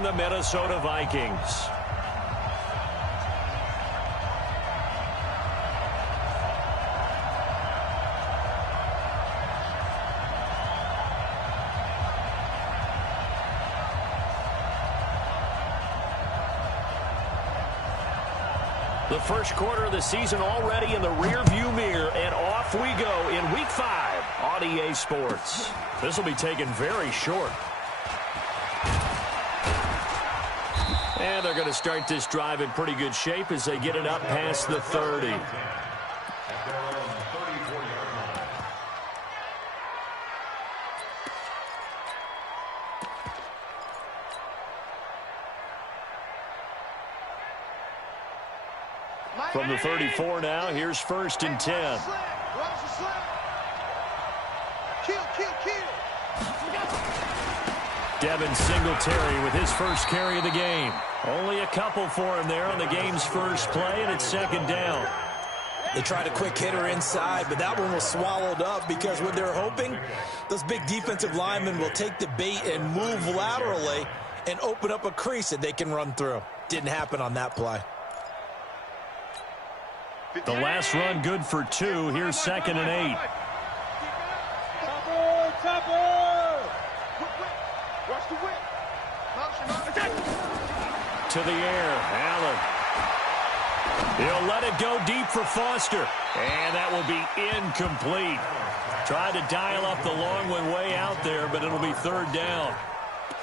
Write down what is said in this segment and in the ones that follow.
and the Minnesota Vikings. The first quarter of the season already in the rearview mirror, and off we go in Week 5 on EA Sports. This will be taken very short. And they're going to start this drive in pretty good shape as they get it up past the 30. From the 34 now, here's 1st and 10. Devin Singletary with his first carry of the game. Only a couple for him there on the game's first play, and it's 2nd down. They tried a quick hitter inside, but that one was swallowed up because what they're hoping, those big defensive linemen will take the bait and move laterally and open up a crease that they can run through. Didn't happen on that play. The last run good for 2. Here's 2nd and 8. To the air, Allen. He'll let it go deep for Foster. And that will be incomplete. Tried to dial up the long one way out there, but it'll be 3rd down.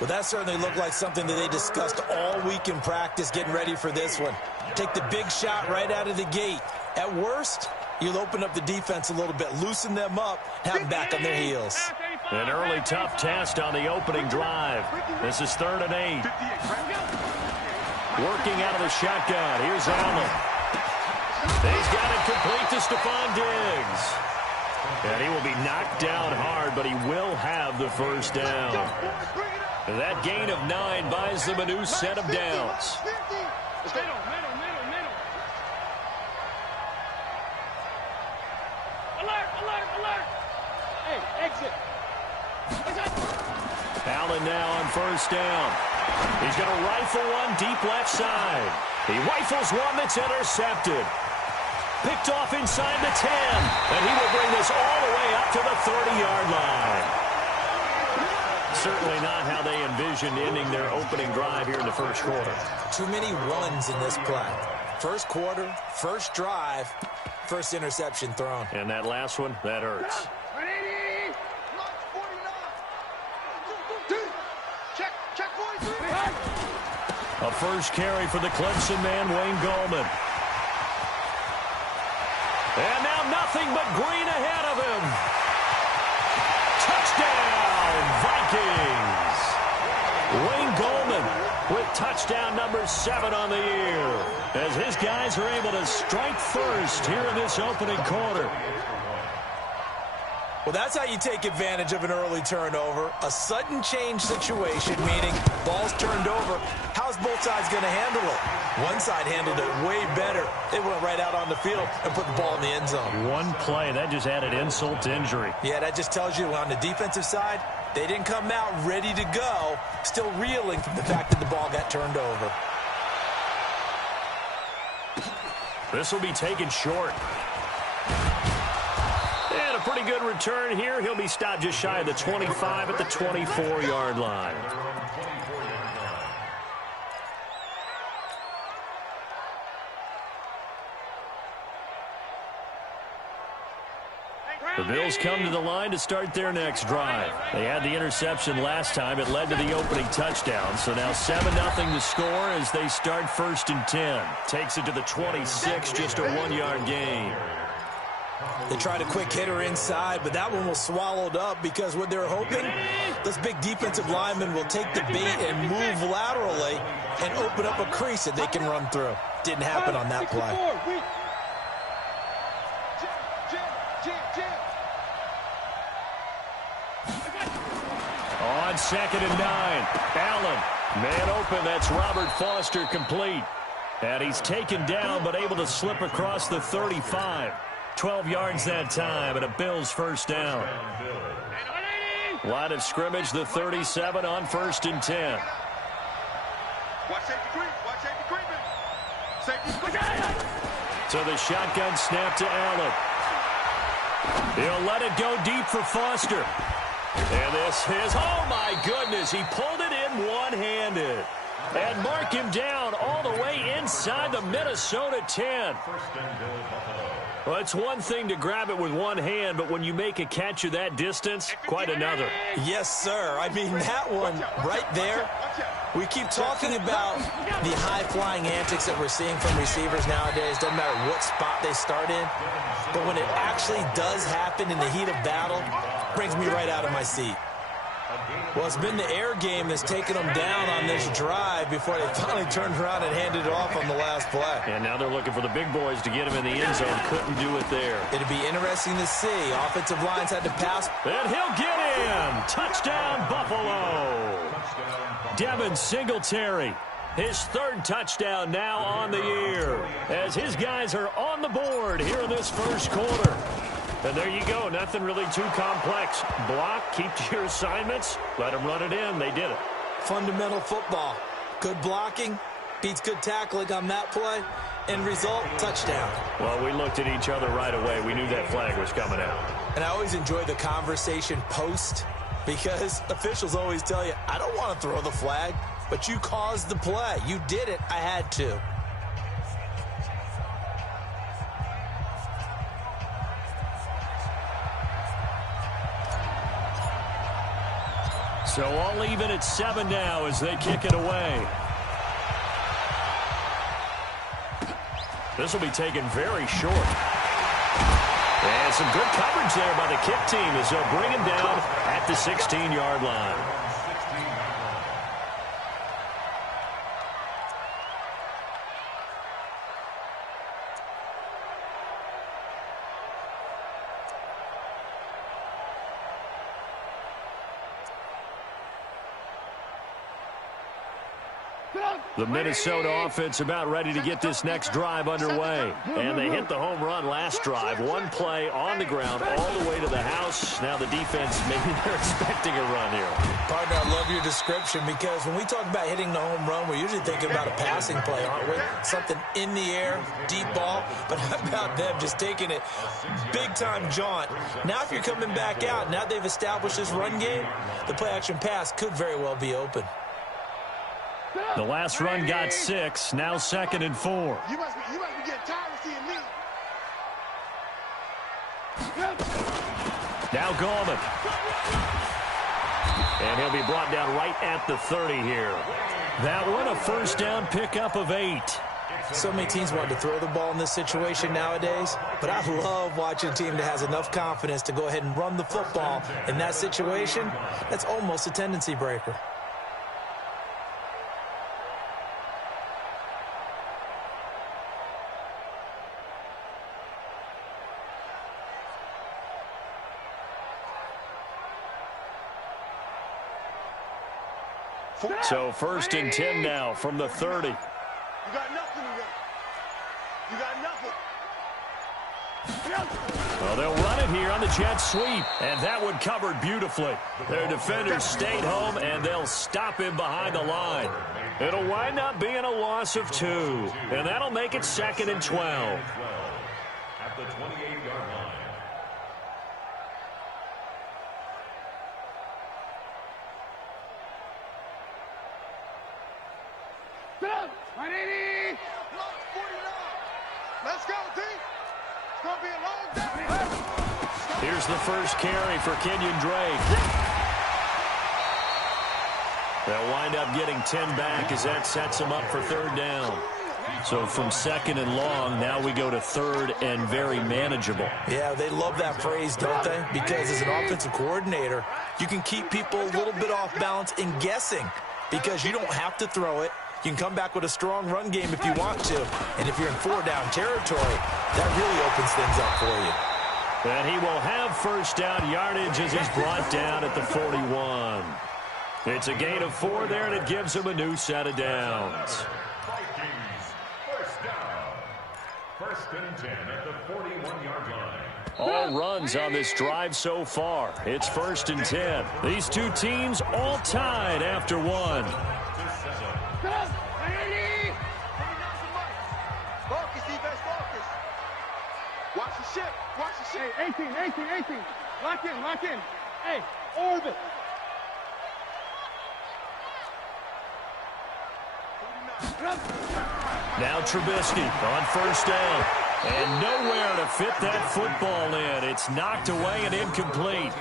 Well, that certainly looked like something that they discussed all week in practice, getting ready for this one. Take the big shot right out of the gate. At worst, you'll open up the defense a little bit, loosen them up, have them back on their heels. An early tough test on the opening drive. This is 3rd and 8. Working out of the shotgun. Here's Allen. He's got it complete to Stephon Diggs. And he will be knocked down hard, but he will have the 1st down. That gain of 9 buys them a new set of downs. Allen now on 1st down. He's going to rifle one deep left side. He rifles one that's intercepted. Picked off inside the 10. And he will bring this all the way up to the 30-yard line. Certainly not how they envisioned ending their opening drive here in the first quarter. Too many runs in this play. First quarter, first drive, first interception thrown. And that last one, that hurts. A first carry for the Clemson man, Wayne Gallman. And now nothing but green ahead of him. Touchdown, Vikings. Wayne Gallman with touchdown number 7 on the year, as his guys are able to strike first here in this opening quarter. Well, that's how you take advantage of an early turnover. A sudden change situation, meaning ball's turned over. How's both sides going to handle it? One side handled it way better. They went right out on the field and put the ball in the end zone. One play, that just added insult to injury. Yeah, that just tells you on the defensive side, they didn't come out ready to go, still reeling from the fact that the ball got turned over. This will be taken short. And a pretty good return here. He'll be stopped just shy of the 25 at the 24-yard line. The Bills come to the line to start their next drive. They had the interception last time. It led to the opening touchdown. So now 7-0 to score as they start 1st and 10. Takes it to the 26, just a 1-yard gain. They tried a quick hitter inside, but that one was swallowed up because what they're hoping, those big defensive linemen will take the bait and move laterally and open up a crease that they can run through. Didn't happen on that play. On 2nd and 9, Allen, man open, that's Robert Foster complete. And he's taken down but able to slip across the 35. 12 yards that time and a Bills 1st down. Line of scrimmage, the 37 on 1st and 10. Watch safety creep. Watch safety creeping. Safety creeping. So the shotgun snap to Allen. He'll let it go deep for Foster. And this is, oh my goodness, he pulled it in one-handed. And mark him down all the way inside the Minnesota 10. Well, it's one thing to grab it with one hand, but when you make a catch of that distance, quite another. Yes, sir. I mean, that one right there, we keep talking about the high-flying antics that we're seeing from receivers nowadays. Doesn't matter what spot they start in. But when it actually does happen in the heat of battle, it brings me right out of my seat. Well, it's been the air game that's taken them down on this drive before they finally turned around and handed it off on the last play. And now they're looking for the big boys to get him in the end zone. Couldn't do it there. It'd be interesting to see. Offensive lines had to pass. And he'll get in. Touchdown, Buffalo. Devin Singletary. His third touchdown now on the year as his guys are on the board here in this first quarter. And there you go. Nothing really too complex. Block, keep to your assignments, let them run it in. They did it. Fundamental football. Good blocking beats good tackling on that play. End result, touchdown. Well, we looked at each other right away. We knew that flag was coming out. And I always enjoy the conversation post because officials always tell you, I don't want to throw the flag, but you caused the play. You did it. I had to. So all even at 7 now as they kick it away. This will be taken very short. And some good coverage there by the kick team as they'll bring him down at the 16-yard line. The Minnesota offense about ready to get this next drive underway. And they hit the home run last drive. One play on the ground all the way to the house. Now the defense, maybe they're expecting a run here. Partner, I love your description because when we talk about hitting the home run, we're usually thinking about a passing play, aren't we? Something in the air, deep ball. But how about them just taking it big-time jaunt? Now if you're coming back out, now they've established this run game, the play-action pass could very well be open. The last run got 6. Now 2nd and 4. You must be getting tired of seeing me. Now Gallman. And he'll be brought down right at the 30 here. That one a first down pickup of 8. So many teams want to throw the ball in this situation nowadays, but I love watching a team that has enough confidence to go ahead and run the football in that situation. That's almost a tendency breaker. So 1st and 10 now from the 30. You got nothing to run. You got nothing. Well, they'll run it here on the jet sweep. And that one covered beautifully. Their defenders stayed home, and they'll stop him behind the line. It'll wind up being a loss of 2. And that'll make it 2nd and 12. At the 28-yard line. Let's go, team. It's going to be a long day. Here's the first carry for Kenyon Drake. They'll wind up getting 10 back as that sets them up for 3rd down. So from 2nd and long, now we go to 3rd and very manageable. Yeah, they love that phrase, don't they? Because as an offensive coordinator, you can keep people a little bit off balance in guessing because you don't have to throw it. You can come back with a strong run game if you want to. And if you're in 4-down territory, that really opens things up for you. And he will have first down yardage as he's brought down at the 41. It's a gain of 4 there, and it gives him a new set of downs. Vikings, first down. 1st and 10 at the 41-yard line. All runs on this drive so far. It's 1st and 10. These two teams all tied after 1. Hey, 18. Lock in. Hey, orbit. Now Trubisky on first down. And nowhere to fit that football in. It's knocked away and incomplete.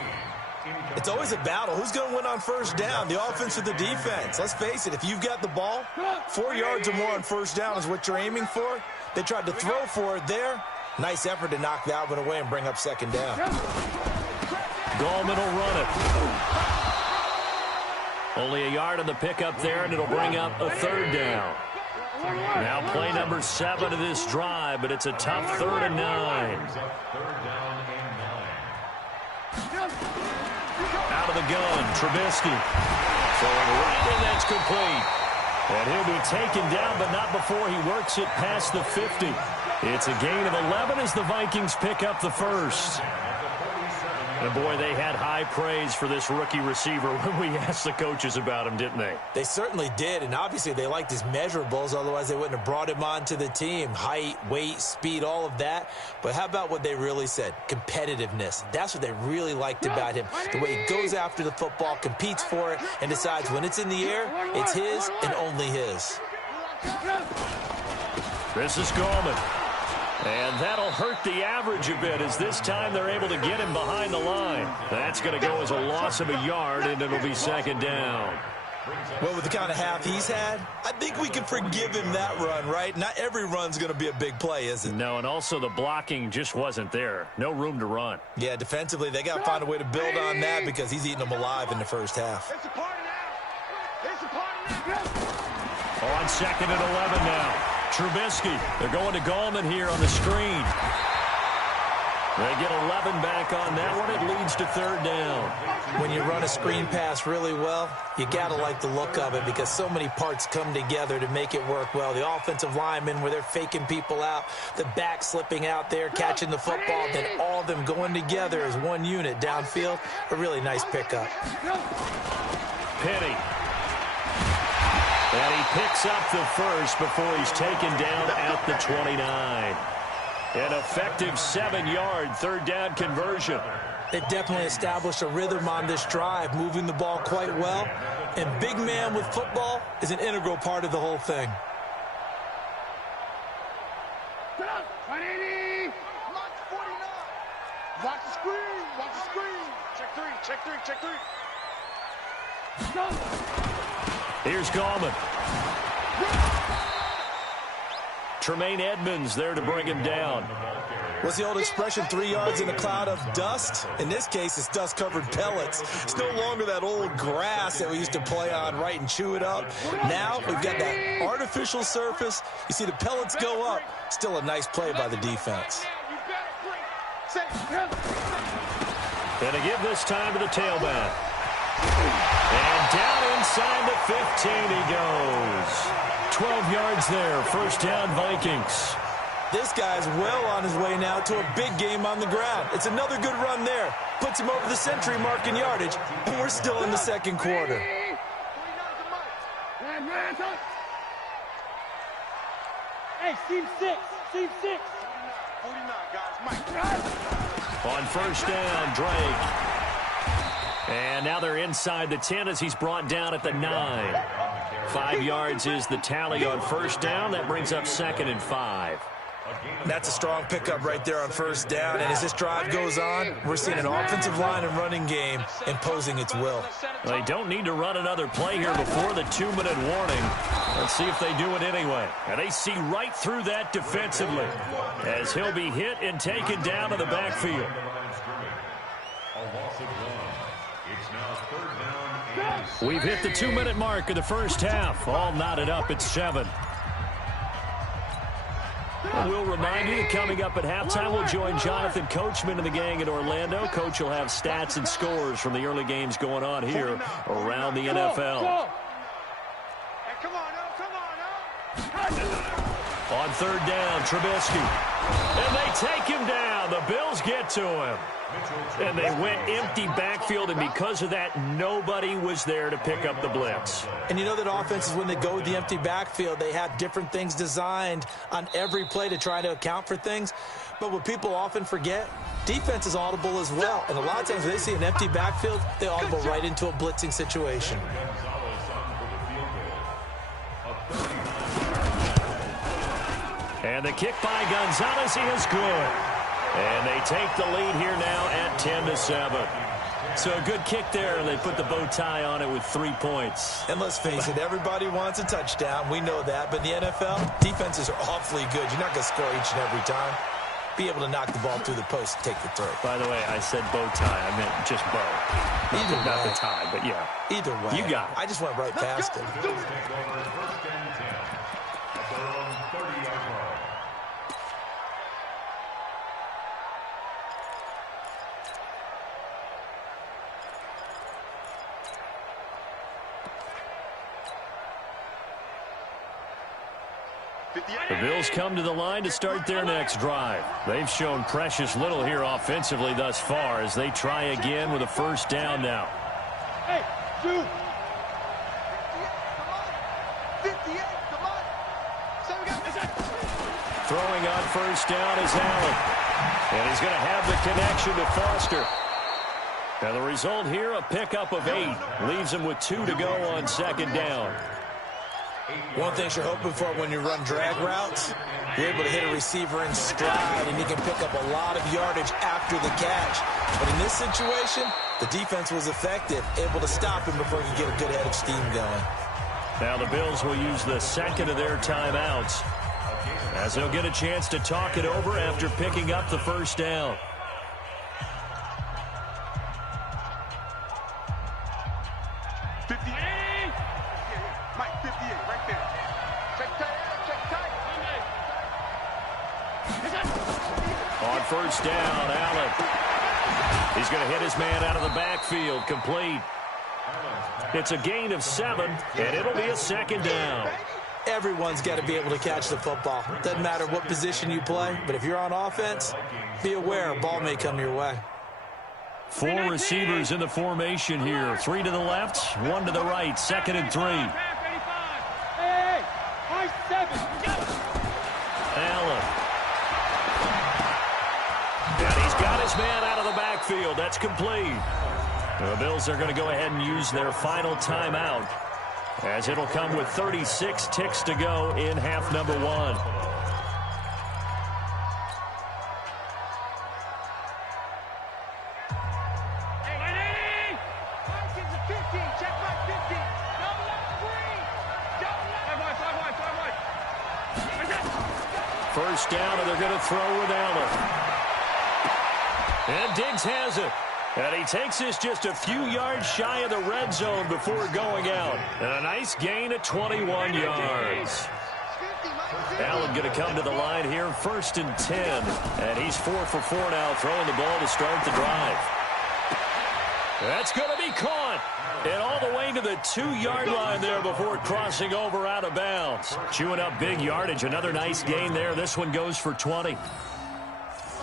It's always a battle. Who's going to win on first down, the offense or the defense? Let's face it, if you've got the ball, 4 yards or more on first down is what you're aiming for. They tried to throw for it there. Nice effort to knock that one away and bring up second down. Gallman will run it. Only a yard on the pickup there, and it'll bring up a third down. Now play number 7 of this drive, but it's a tough 3rd and 9. Out of the gun, Trubisky. Throwing right, and that's complete. And he'll be taken down, but not before he works it past the 50. It's a gain of 11 as the Vikings pick up the first. And, boy, they had high praise for this rookie receiver when we asked the coaches about him, didn't they? They certainly did, and obviously they liked his measurables. Otherwise, they wouldn't have brought him onto the team. Height, weight, speed, all of that. But how about what they really said? Competitiveness. That's what they really liked about him. The way he goes after the football, competes for it, and decides when it's in the air, it's his and only his. This is Gallman. And that'll hurt the average a bit as this time they're able to get him behind the line. That's going to go as a loss of a yard, and it'll be second down. Well, with the kind of half he's had, I think we can forgive him that run, right? Not every run's going to be a big play, is it? No, and also the blocking just wasn't there. No room to run. Yeah, defensively, they got to find a way to build on that because he's eating them alive in the first half. On 2nd and 11 now. Trubisky. They're going to Gallman here on the screen. They get 11 back on that one. It leads to 3rd down. When you run a screen pass really well, you got to like the look of it because so many parts come together to make it work well. The offensive linemen where they're faking people out, the back slipping out there, catching the football, then all of them going together as one unit downfield. A really nice pickup. Penny. And he picks up the first before he's taken down at the 29. An effective 7-yard 3rd down conversion. They've definitely established a rhythm on this drive, moving the ball quite well. And big man with football is an integral part of the whole thing. Watch the screen. Check three. Here's Gallman. Tremaine Edmonds there to bring him down. What's the old expression, 3 yards in a cloud of dust? In this case, it's dust-covered pellets. It's no longer that old grass that we used to play on, right, and chew it up. Now we've got that artificial surface. You see the pellets go up. Still a nice play by the defense. And to give this time to the tailback. And down inside the 15 he goes. 12 yards there, 1st down Vikings. This guy's well on his way now to a big game on the ground. It's another good run there. Puts him over the century mark in yardage, and we're still in the 2nd quarter. Hey, Steve 6. 49, guys. Mike. On 1st down, Drake. And now they're inside the 10 as he's brought down at the 9. 5 yards is the tally on 1st down. That brings up 2nd and 5. That's a strong pickup right there on 1st down. And as this drive goes on, we're seeing an offensive line and running game imposing its will. They don't need to run another play here before the 2-minute warning. Let's see if they do it anyway. And they see right through that defensively as he'll be hit and taken down to the backfield. We've hit the 2-minute mark of the first half. All knotted up at 7. We'll remind you that coming up at halftime, we'll join Jonathan Coachman and the gang in Orlando. Coach will have stats and scores from the early games going on here around the NFL. On 3rd down, Trubisky. And they take him down. The Bills get to him. And they went empty backfield, and because of that, nobody was there to pick up the blitz. And you know that offenses, when they go with the empty backfield, they have different things designed on every play to try to account for things. But what people often forget, defense is audible as well. And a lot of times when they see an empty backfield, they audible right into a blitzing situation. And the kick by Gonzalez is good. And they take the lead here now at 10-7. So a good kick there, and they put the bow tie on it with 3 points. And let's face it, everybody wants a touchdown. We know that. But in the NFL, defenses are awfully good. You're not going to score each and every time. Be able to knock the ball through the post and take the throw. By the way, I said bow tie. I meant just bow. Either not way. the tie, but yeah. Either way. You got it. I just went right past it. The Bills come to the line to start their next drive. They've shown precious little here offensively thus far as they try again with a first down now. Hey, dude. 58, come on. So we got Throwing on first down is Allen. And he's going to have the connection to Foster. And the result here, a pickup of 8. Leaves him with 2 to go on second down. One thing you're hoping for when you run drag routes, you're able to hit a receiver in stride, and you can pick up a lot of yardage after the catch. But in this situation, the defense was effective, able to stop him before he could get a good head of steam going. Now the Bills will use the second of their timeouts as they'll get a chance to talk it over after picking up the first down. On first down, Allen. He's going to hit his man out of the backfield, complete. It's a gain of 7, and it'll be a second down. Everyone's got to be able to catch the football. Doesn't matter what position you play, but if you're on offense, be aware a ball may come your way. 4 receivers in the formation here. 3 to the left, 1 to the right. Second and 3. Allen. And he's got his man out of the backfield. That's complete. The Bills are going to go ahead and use their final timeout, as it'll come with 36 ticks to go in half number 1. First down, and they're going to throw with Allen. And Diggs has it. And he takes this just a few yards shy of the red zone before going out. And a nice gain of 21 yards. Allen going to come to the line here, 1st and 10. And he's 4 for 4 now, throwing the ball to start the drive. That's going to be caught. And all the way to the 2-yard line there before crossing over out of bounds. Chewing up big yardage. Another nice gain there. This one goes for 20.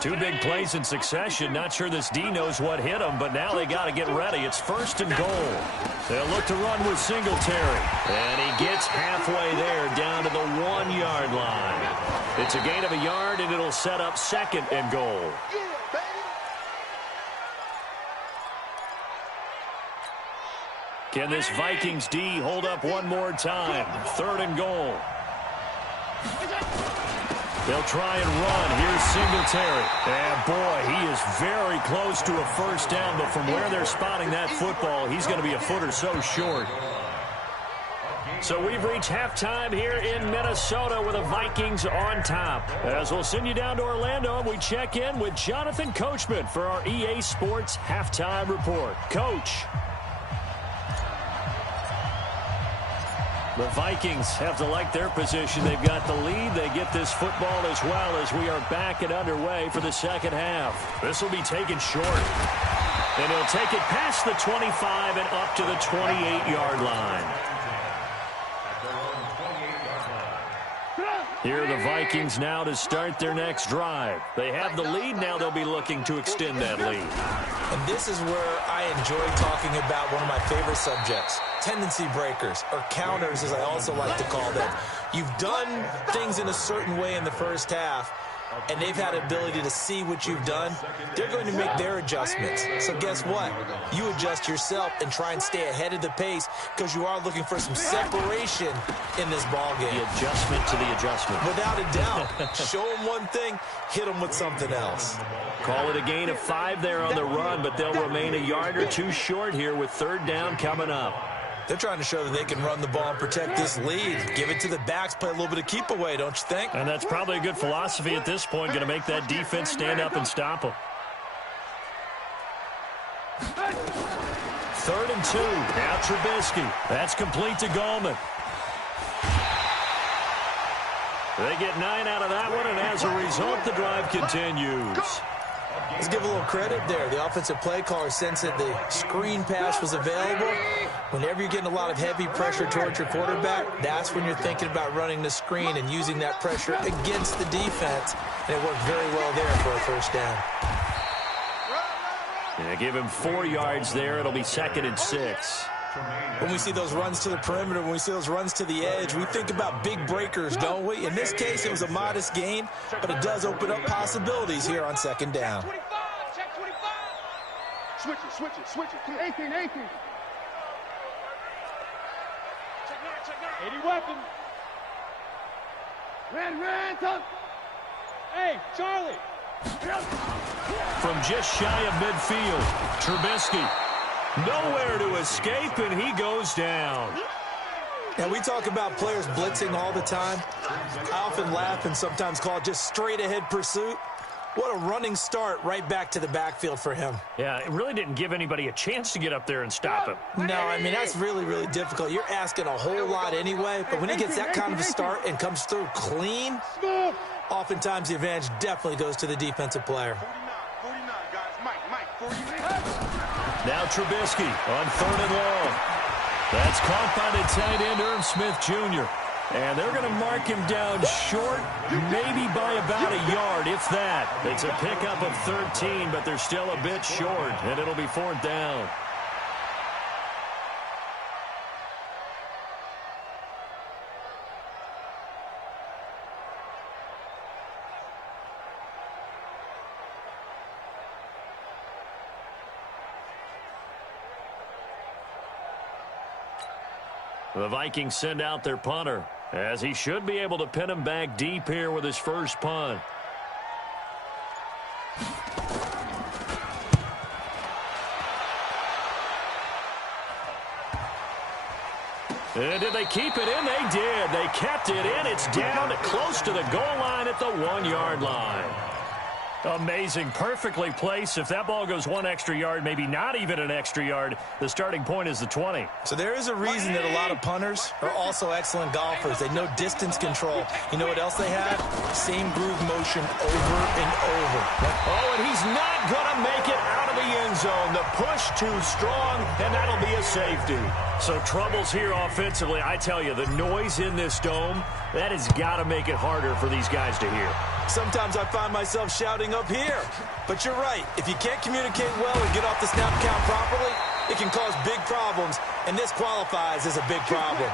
2 big plays in succession. Not sure this D knows what hit him, but now they got to get ready. It's 1st and goal. They'll look to run with Singletary. And he gets halfway there down to the 1-yard line. It's a gain of a yard, and it'll set up 2nd and goal. Can this Vikings D hold up one more time? 3rd and goal. They'll try and run. Here's Singletary. And, boy, he is very close to a first down, but from where they're spotting that football, he's going to be a foot or so short. So we've reached halftime here in Minnesota with the Vikings on top. As we'll send you down to Orlando, and we check in with Jonathan Coachman for our EA Sports Halftime Report. Coach. The Vikings have to like their position. They've got the lead. They get this football as well as we are back and underway for the second half. This will be taken short. And he'll take it past the 25 and up to the 28-yard line. Here are the Vikings now to start their next drive. They have the lead. Now they'll be looking to extend that lead. And this is where I enjoy talking about one of my favorite subjects, tendency breakers, or counters as I also like to call them. You've done things in a certain way in the first half, and they've had the ability to see what you've done, they're going to make their adjustments. So guess what? You adjust yourself and try and stay ahead of the pace because you are looking for some separation in this ball game. The adjustment to the adjustment. Without a doubt. Show them one thing, hit them with something else. Call it a gain of 5 there on the run, but they'll remain a yard or two short here with third down coming up. They're trying to show that they can run the ball and protect this lead. Give it to the backs, play a little bit of keep away, don't you think? And that's probably a good philosophy at this point, going to make that defense stand up and stop them. 3rd and 2. Now Trubisky. That's complete to Gallman. They get 9 out of that one, and as a result, the drive continues. Let's give a little credit there. The offensive play caller sensed that the screen pass was available. Whenever you're getting a lot of heavy pressure towards your quarterback, that's when you're thinking about running the screen and using that pressure against the defense. And it worked very well there for a first down. Yeah, give him 4 yards there. It'll be 2nd and 6. When we see those runs to the perimeter, when we see those runs to the edge, we think about big breakers, don't we? In this case, it was a modest gain, but it does open up possibilities here on 2nd down. 25, check 25. Switch it. Come on, 18. Check now. 80 weapon. Ran, Tom. Hey, Charlie. From just shy of midfield, Trubisky. Nowhere to escape, and he goes down. Now, we talk about players blitzing all the time. I often laugh and sometimes call it just straight-ahead pursuit. What a running start right back to the backfield for him. Yeah, it really didn't give anybody a chance to get up there and stop him. No, I mean, that's really, really difficult. You're asking a whole lot anyway, but when he gets that kind of a start and comes through clean, oftentimes the advantage definitely goes to the defensive player. 49, guys. Mike, 49. Now Trubisky on 3rd and long. That's caught by the tight end, Irv Smith Jr. And they're going to mark him down short, maybe by about a yard, if that. It's a pickup of 13, but they're still a bit short, and it'll be 4th down. The Vikings send out their punter, as he should be able to pin him back deep here with his first punt. And did they keep it in? They did. They kept it in. It's down close to the goal line at the 1-yard line. Amazing. Perfectly placed. If that ball goes 1 extra yard, maybe not even an extra yard, the starting point is the 20. So there is a reason that a lot of punters are also excellent golfers. They know distance control. You know what else they have? Same groove motion over and over. Oh, and he's not going to make it out of the end zone. The push too strong, and that'll be a safety. So troubles here offensively. I tell you, the noise in this dome, that has got to make it harder for these guys to hear. Sometimes I find myself shouting up here. But you're right. If you can't communicate well and get off the snap count properly, it can cause big problems, and this qualifies as a big problem.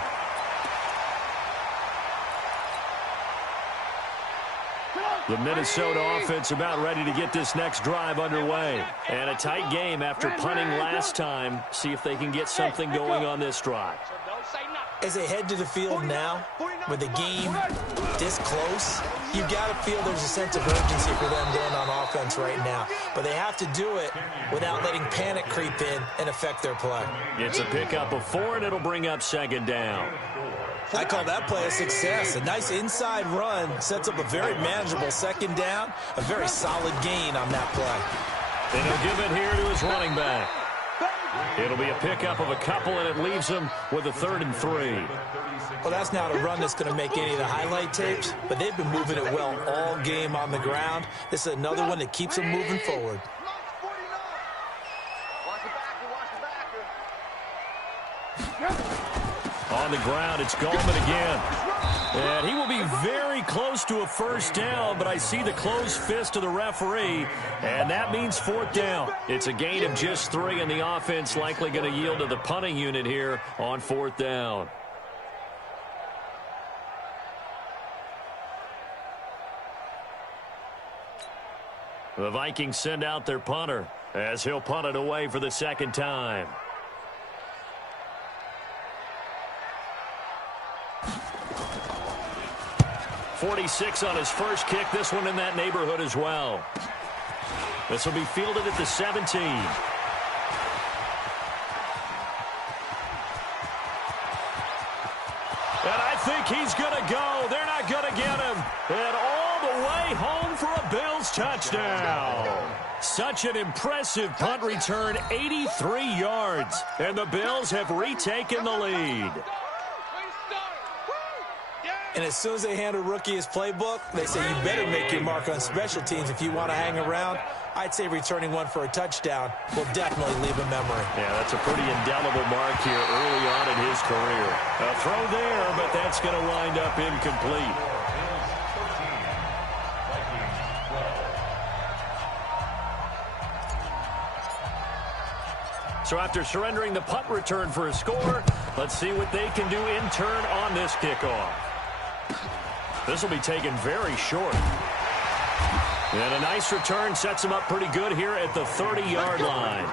The Minnesota offense about ready to get this next drive underway. And a tight game after punting last time. See if they can get something going on this drive. As they head to the field now, with the game this close, you've got to feel there's a sense of urgency for them going on offense right now. But they have to do it without letting panic creep in and affect their play. It's a pickup of 4, and it'll bring up 2nd down. I call that play a success. A nice inside run sets up a very manageable 2nd down, a very solid gain on that play. And he'll give it here to his running back. It'll be a pickup of a couple, and it leaves him with a 3rd and 3. Well, that's not a run that's going to make any of the highlight tapes, but they've been moving it well all game on the ground. This is another one that keeps them moving forward. On the ground, it's Gallman again. And he will be very close to a first down, but I see the closed fist of the referee, and that means 4th down. It's a gain of just 3, and the offense likely going to yield to the punting unit here on 4th down. The Vikings send out their punter as he'll punt it away for the second time. .46 on his first kick. This one in that neighborhood as well. This will be fielded at the 17. And I think he's going to go. They're not going to get him. And all the way home for a Bills touchdown. Such an impressive punt return, 83 yards. And the Bills have retaken the lead. And as soon as they hand a rookie his playbook, they say you better make your mark on special teams if you want to hang around. I'd say returning one for a touchdown will definitely leave a memory. Yeah, that's a pretty indelible mark here early on in his career. A throw there, but that's going to wind up incomplete. So after surrendering the punt return for a score, let's see what they can do in turn on this kickoff. This will be taken very short. And a nice return sets them up pretty good here at the 30-yard line.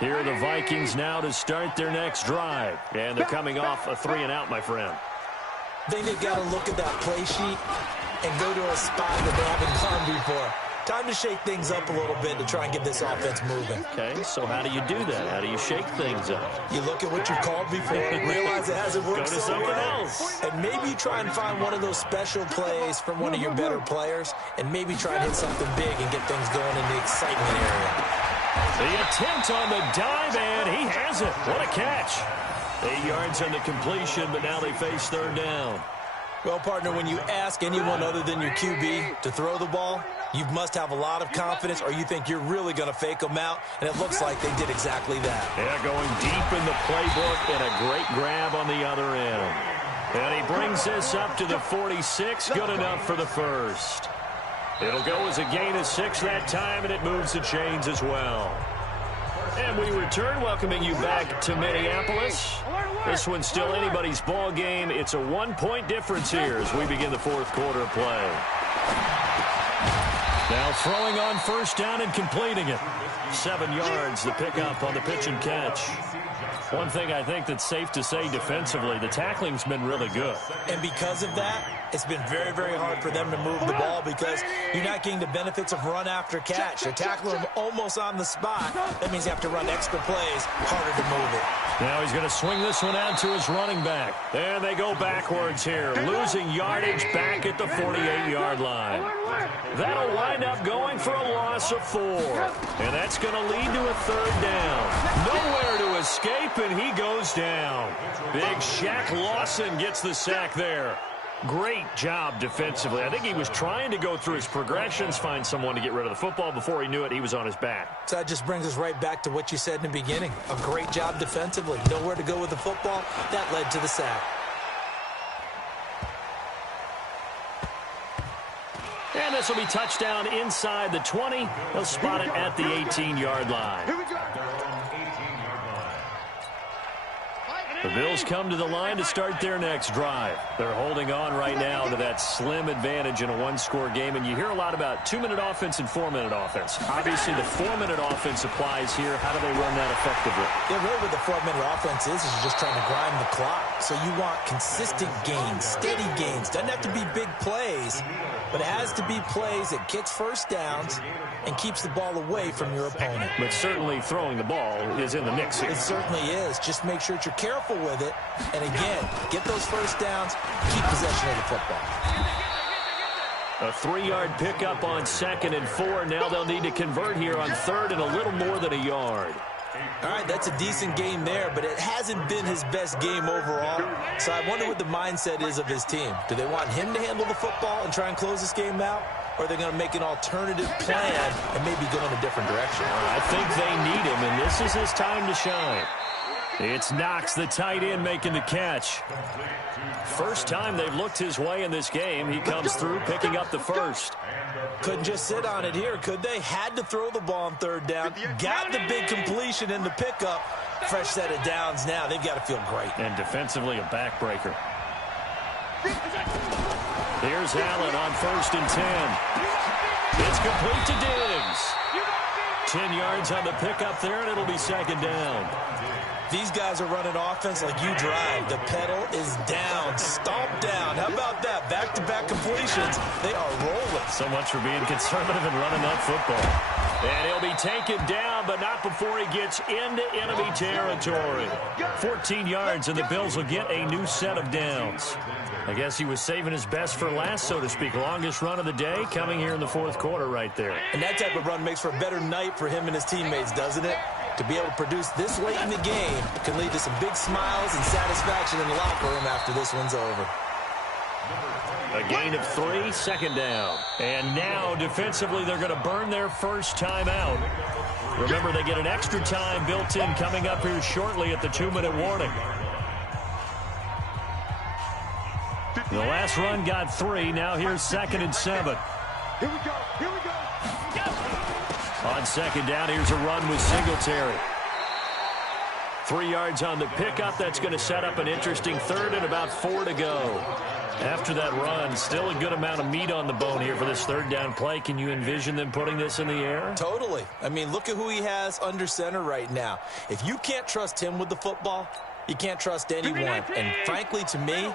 Here are the Vikings now to start their next drive. And they're coming off a 3-and-out, my friend. I think they've got to look at that play sheet and go to a spot that they haven't gone before. Time to shake things up a little bit to try and get this offense moving. Okay, so how do you do that? How do you shake things up? You look at what you've called before, realize it hasn't worked Go to something else. And maybe you try and find one of those special plays from one of your better players, and maybe try and hit something big and get things going in the excitement area. The attempt on the dive, and he has it. What a catch. 8 yards on the completion, but now they face third down. Well, partner, when you ask anyone other than your QB to throw the ball, you must have a lot of confidence, or you think you're really going to fake them out, and it looks like they did exactly that. Yeah, going deep in the playbook, and a great grab on the other end. And he brings this up to the 46, good enough for the first. It'll go as a gain of 6 that time, and it moves the chains as well. And we return, welcoming you back to Minneapolis. This one's still anybody's ball game. It's a 1-point difference here as we begin the fourth quarter play. Now throwing on first down and completing it. 7 yards, the pickup on the pitch and catch. One thing I think that's safe to say defensively, the tackling's been really good. And because of that, it's been very, very hard for them to move the ball because you're not getting the benefits of run after catch. They're tackling them almost on the spot. That means you have to run extra plays, harder to move it. Now he's going to swing this one out to his running back. And they go backwards here, losing yardage back at the 48-yard line. That'll wind up going for a loss of 4. And that's going to lead to a third down. Nowhere to escape, and he goes down. Big Shaq Lawson gets the sack there. Great job defensively. I think he was trying to go through his progressions, find someone to get rid of the football. Before he knew it, he was on his back. So that just brings us right back to what you said in the beginning. A great job defensively. Nowhere to go with the football. That led to the sack. And this will be touchdown inside the 20. They'll spot it at the 18-yard line. The Bills come to the line to start their next drive. They're holding on right now to that slim advantage in a one-score game, and you hear a lot about 2-minute offense and 4-minute offense. Obviously, the 4-minute offense applies here. How do they run that effectively? Yeah, really what the 4-minute offense is you're just trying to grind the clock. So you want consistent gains, steady gains. Doesn't have to be big plays, but it has to be plays that gets first downs and keeps the ball away from your opponent. But certainly throwing the ball is in the mix here. It certainly is. Just make sure that you're careful with it. And again, get those first downs, keep possession of the football. A 3-yard pickup on 2nd and 4. Now they'll need to convert here on 3rd and a little more than a yard. All right, that's a decent game there, but it hasn't been his best game overall. So I wonder what the mindset is of his team. Do they want him to handle the football and try and close this game out? Or are they going to make an alternative plan and maybe go in a different direction? I think they need him, and this is his time to shine. It's Knox, the tight end, making the catch. First time they've looked his way in this game. He comes through, picking up the first. Couldn't just sit on it here, could they? Had to throw the ball on 3rd down. Got the big completion in the pickup. Fresh set of downs now. They've got to feel great. And defensively, a backbreaker. Here's Allen on 1st and 10. It's complete to Diggs. 10 yards on the pickup there, and it'll be 2nd down. These guys are running offense like you drive. The pedal is down, stomp down. How about that? Back-to-back completions. They are rolling. So much for being conservative and running that football. And he'll be taken down, but not before he gets into enemy territory. 14 yards, and the Bills will get a new set of downs. I guess he was saving his best for last, so to speak. Longest run of the day coming here in the 4th quarter right there. And that type of run makes for a better night for him and his teammates, doesn't it? To be able to produce this late in the game can lead to some big smiles and satisfaction in the locker room after this one's over. A gain of 3, 2nd down. And now, defensively, they're going to burn their first time out. Remember, they get an extra time built in coming up here shortly at the 2-minute warning. The last run got 3. Now here's 2nd and 7. Here we go. Here we go. On 2nd down, here's a run with Singletary. 3 yards on the pickup. That's going to set up an interesting 3rd and about 4 to go. After that run, still a good amount of meat on the bone here for this 3rd down play. Can you envision them putting this in the air? Totally. I mean, look at who he has under center right now. If you can't trust him with the football, you can't trust anyone. And frankly, to me,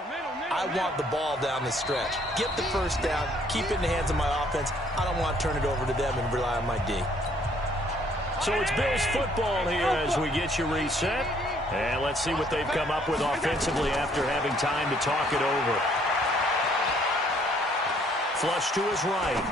I want the ball down the stretch. Get the first down, keep it in the hands of my offense. I don't want to turn it over to them and rely on my D. So it's Bills football here as we get you reset. And let's see what they've come up with offensively after having time to talk it over. Flush to his right.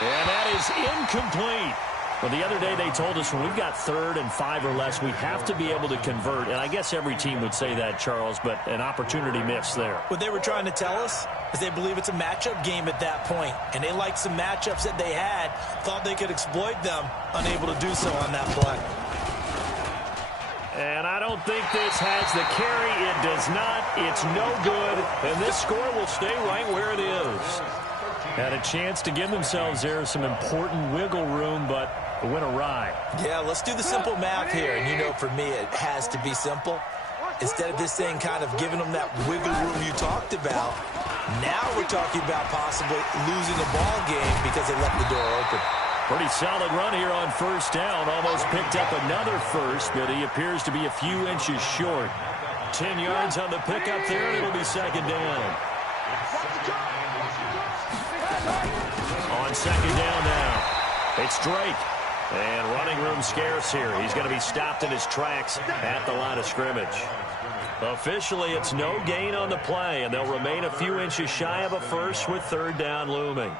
And that is incomplete. Well, the other day they told us when we've got 3rd and 5 or less, we have to be able to convert. And I guess every team would say that, Charles, but an opportunity missed there. What they were trying to tell us is they believe it's a matchup game at that point. And they liked some matchups that they had, thought they could exploit them, unable to do so on that play. And I don't think this has the carry. It does not. It's no good. And this score will stay right where it is. Had a chance to give themselves there some important wiggle room, but it went awry. Yeah, let's do the simple math here. And you know, for me, it has to be simple. Instead of this thing kind of giving them that wiggle room you talked about, now we're talking about possibly losing a ball game because they left the door open. Pretty solid run here on 1st down. Almost picked up another first, but he appears to be a few inches short. 10 yards on the pickup there, and it'll be 2nd down. On 2nd down now, it's Drake. And running room scarce here. He's going to be stopped in his tracks at the line of scrimmage. Officially, it's no gain on the play, and they'll remain a few inches shy of a first with 3rd down looming.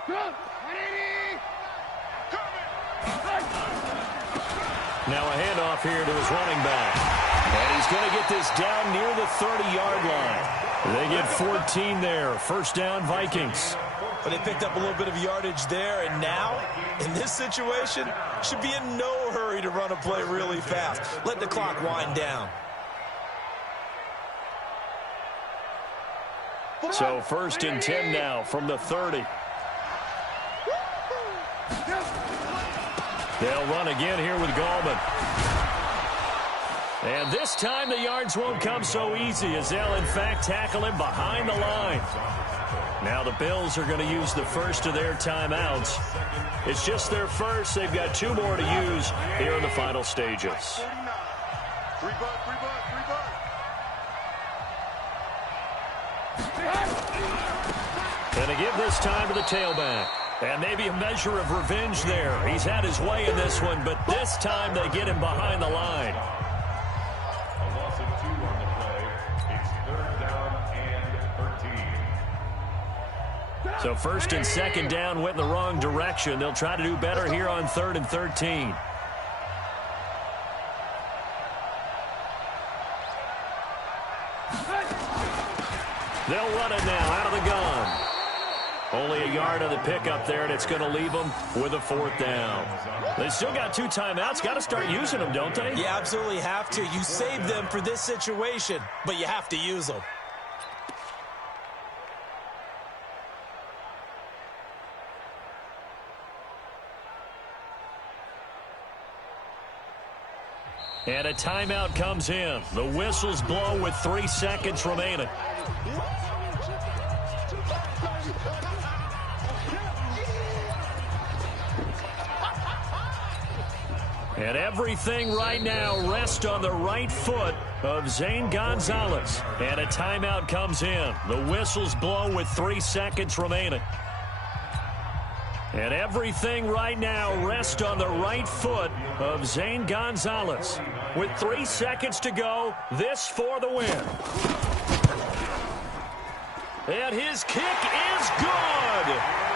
Now a handoff here to his running back. And he's going to get this down near the 30-yard line. They get 14 there. 1st down, Vikings. But they picked up a little bit of yardage there, and now, in this situation, should be in no hurry to run a play really fast. Let the clock wind down. So 1st and 10 now from the 30. They'll run again here with Gallman. And this time the yards won't come so easy as they'll, in fact, tackle him behind the line. Now the Bills are going to use the first of their timeouts. It's just their first. They've got 2 more to use here in the final stages. And they give this time to the tailback. And maybe a measure of revenge there. He's had his way in this one, but this time they get him behind the line. A loss of 2 on the play. It's 3rd down and 13. So 1st and 2nd down went in the wrong direction. They'll try to do better here on 3rd and 13. They'll run it now out of the gun. Only a yard on the pickup there, and it's going to leave them with a 4th down. They still got 2 timeouts. Got to start using them, don't they? You absolutely have to. You save them for this situation, but you have to use them. And a timeout comes in. The whistles blow with 3 seconds remaining. And everything right now rests on the right foot of Zane Gonzalez. And a timeout comes in. The whistle's blown with 3 seconds remaining. And everything right now rests on the right foot of Zane Gonzalez. With 3 seconds to go, this for the win. And his kick is good.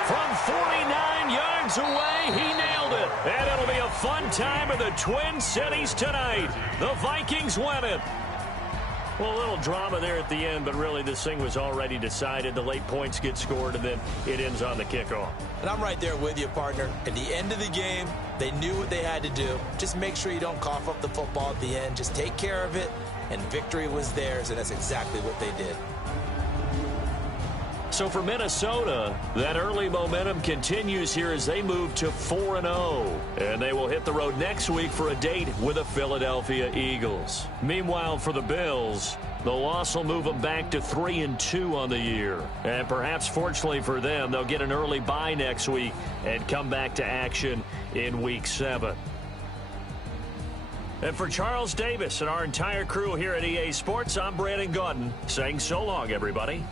From 49 yards away, he nailed it. And it'll be a fun time in the Twin Cities tonight. The Vikings win it. Well, a little drama there at the end, but really this thing was already decided. The late points get scored, and then it ends on the kickoff. And I'm right there with you, partner. At the end of the game, they knew what they had to do. Just make sure you don't cough up the football at the end. Just take care of it, and victory was theirs, and that's exactly what they did. So for Minnesota, that early momentum continues here as they move to 4-0. And they will hit the road next week for a date with the Philadelphia Eagles. Meanwhile, for the Bills, the loss will move them back to 3-2 on the year. And perhaps fortunately for them, they'll get an early bye next week and come back to action in Week 7. And for Charles Davis and our entire crew here at EA Sports, I'm Brandon Gaudin saying so long, everybody.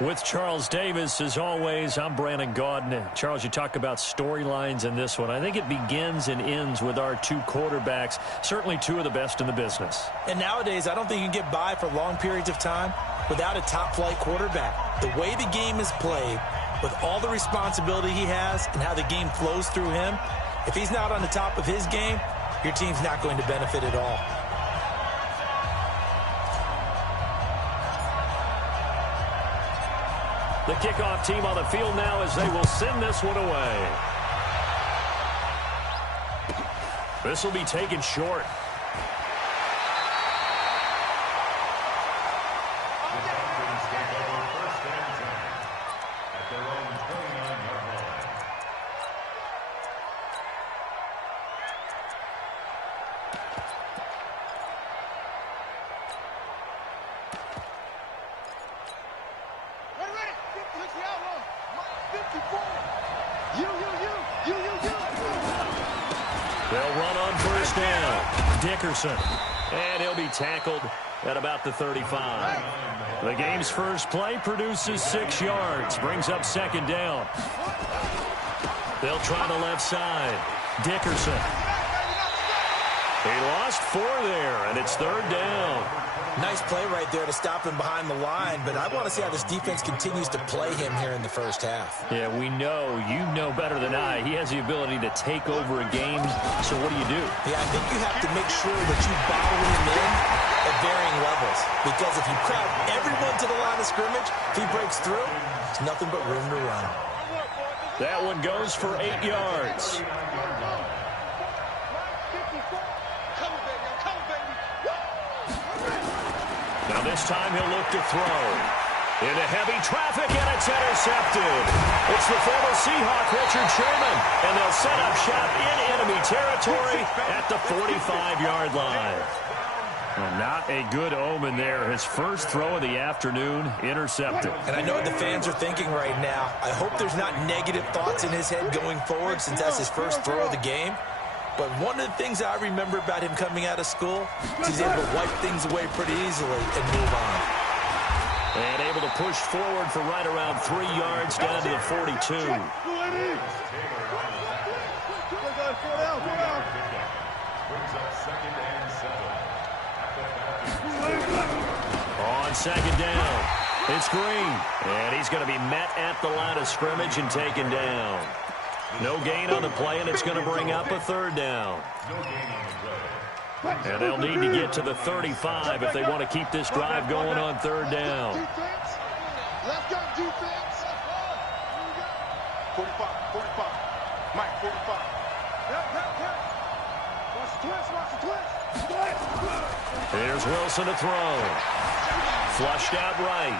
With Charles Davis, as always, I'm Brandon Gaudin. Charles, you talk about storylines in this one. I think it begins and ends with our two quarterbacks, certainly two of the best in the business. And nowadays, I don't think you can get by for long periods of time without a top-flight quarterback. The way the game is played, with all the responsibility he has and how the game flows through him, if he's not on the top of his game, your team's not going to benefit at all. The kickoff team on the field now as they will send this one away. This will be taken short. They'll run on first down. Dickerson. And he'll be tackled at about the 35. The game's first play produces 6 yards. Brings up second down. They'll try the left side. Dickerson. He lost 4 there, and it's third down. Nice play right there to stop him behind the line, but I want to see how this defense continues to play him here in the first half. Yeah, we know, you know better than I, he has the ability to take over a game, so what do you do? Yeah, I think you have to make sure that you bottle him in at varying levels, because if you crowd everyone to the line of scrimmage, if he breaks through, it's nothing but room to run. That one goes for 8 yards. Now this time he'll look to throw. Into heavy traffic, and it's intercepted. It's the former Seahawk, Richard Sherman, and they'll set up shop in enemy territory at the 45-yard line. Well, not a good omen there. His first throw of the afternoon, intercepted. And I know what the fans are thinking right now. I hope there's not negative thoughts in his head going forward since that's his first throw of the game. But one of the things I remember about him coming out of school is he's able to wipe things away pretty easily and move on. And able to push forward for right around 3 yards down to the 42. On second down, it's Green. And he's going to be met at the line of scrimmage and taken down. No gain on the play, and it's going to bring up a third down. And they'll need to get to the 35 if they want to keep this drive going on third down. Let's go, defense. 45, 45. Mike, 45. Watch the twist, watch the twist. Here's Wilson to throw. Flushed out right.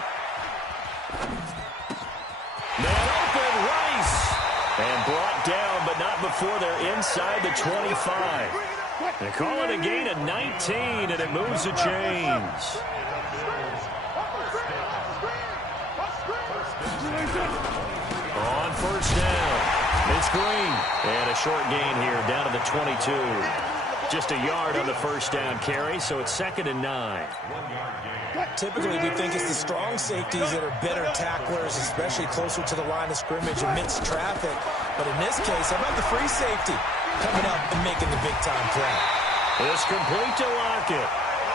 Man open, Rice. And brought down, but not before they're inside the 25. They call it a gain of 19, and it moves the chains. On first down, it's Green. And a short gain here, down to the 22. Just a yard on the first down carry, so it's 2nd and 9. Typically, we think it's the strong safeties that are better tacklers, especially closer to the line of scrimmage amidst traffic. But in this case, how about the free safety coming up and making the big-time play? It's complete to Lockett.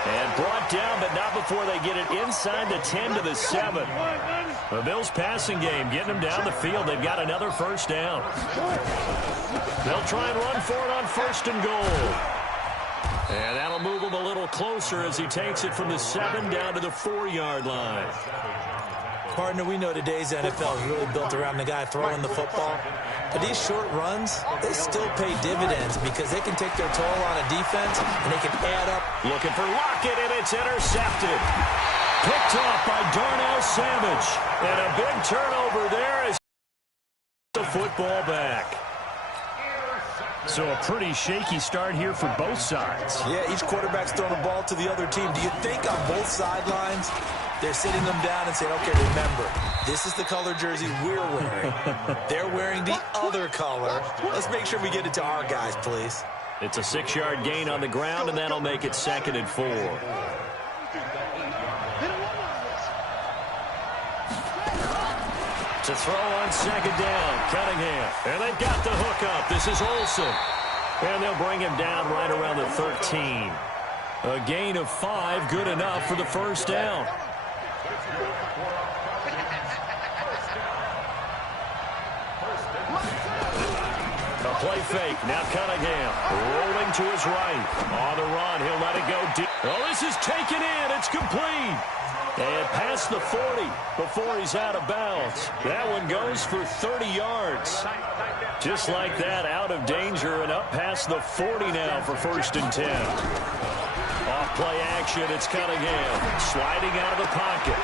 And brought down, but not before they get it inside the 10 to the 7. The Bills' passing game getting them down the field. They've got another first down. They'll try and run for it on 1st and goal. And that'll move him a little closer as he takes it from the 7 down to the 4-yard line. Partner, we know today's NFL is really built around the guy throwing the football. But these short runs, they still pay dividends because they can take their toll on a defense and they can add up. Looking for Lockett, and it's intercepted. Picked off by Darnell Savage. And a big turnover there as the football back. So a pretty shaky start here for both sides. Yeah, each quarterback's throwing the ball to the other team. Do you think on both sidelines they're sitting them down and saying, okay, remember, this is the color jersey we're wearing. They're wearing the other color. Let's make sure we get it to our guys, please. It's a 6-yard gain on the ground, and that'll make it 2nd and 4. To throw on second down, Cunningham. And they've got the hook up. This is Olsen. And they'll bring him down right around the 13. A gain of 5, good enough for the first down. A play fake. Now Cunningham rolling to his right. On the run, he'll let it go deep. Oh, this is taken in. It's complete. And past the 40 before he's out of bounds. That one goes for 30 yards. Just like that, out of danger and up past the 40 now for 1st and 10. Off play action, it's Cunningham sliding out of the pocket.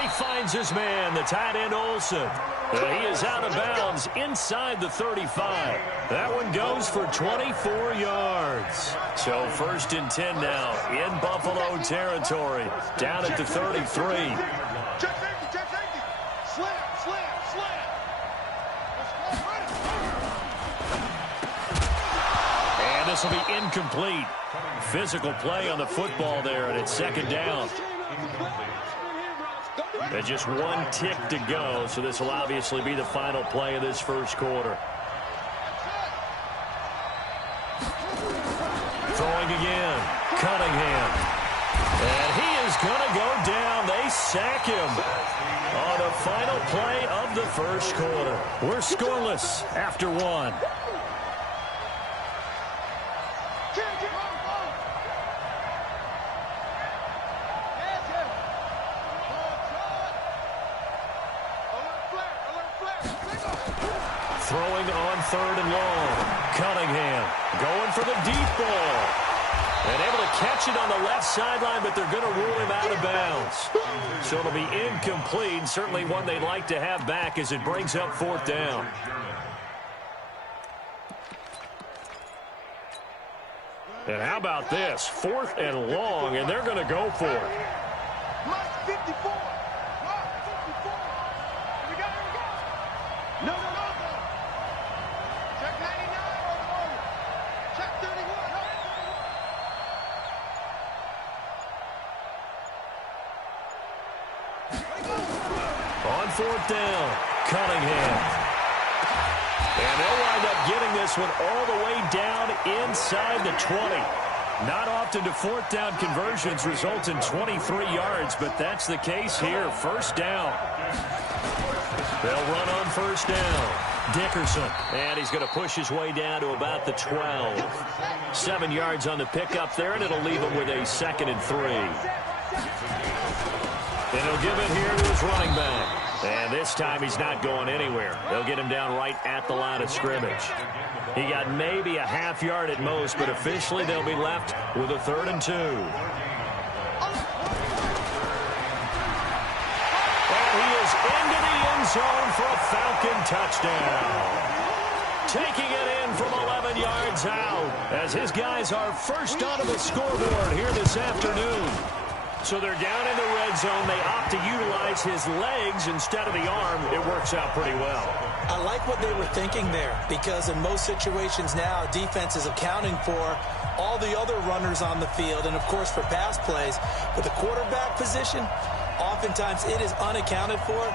He finds his man, the tight end Olsen. He is out of bounds inside the 35. That one goes for 24 yards. So 1st and 10 now in Buffalo territory, down at the 33. Check safety, check safety. Slam, slam, slam. And this will be incomplete. Physical play on the football there, and it's 2nd down. And just 1 tick to go, so this will obviously be the final play of this first quarter. Throwing again, Cunningham. And he is going to go down. They sack him on the final play of the first quarter. We're scoreless after 1. Throwing on 3rd and long. Cunningham going for the deep ball. And able to catch it on the left sideline, but they're going to rule him out of bounds. So it'll be incomplete. Certainly one they'd like to have back as it brings up 4th down. And how about this? 4th and long, and they're going to go for it. Mark 54. Mark 54. Here we go, here we go. No. Check 99 on the moment. Check 31. On 4th down, Cunningham. And they'll wind up getting this one all the way down inside the 20. Not often do 4th down conversions result in 23 yards, but that's the case here. 1st down. They'll run on 1st down. Dickerson, and he's going to push his way down to about the 12. 7 yards on the pickup there, and it'll leave him with a 2nd and 3. And he'll give it here to his running back. And this time he's not going anywhere. They'll get him down right at the line of scrimmage. He got maybe a half yard at most, but officially they'll be left with a 3rd and 2. And he is into the end zone for a Falcon touchdown. Taking it in from 11 yards out as his guys are first onto the scoreboard here this afternoon. So they're down in the red zone. They opt to utilize his legs instead of the arm. It works out pretty well. I like what they were thinking there, because in most situations now, defense is accounting for all the other runners on the field and, of course, for pass plays. But the quarterback position, oftentimes it is unaccounted for.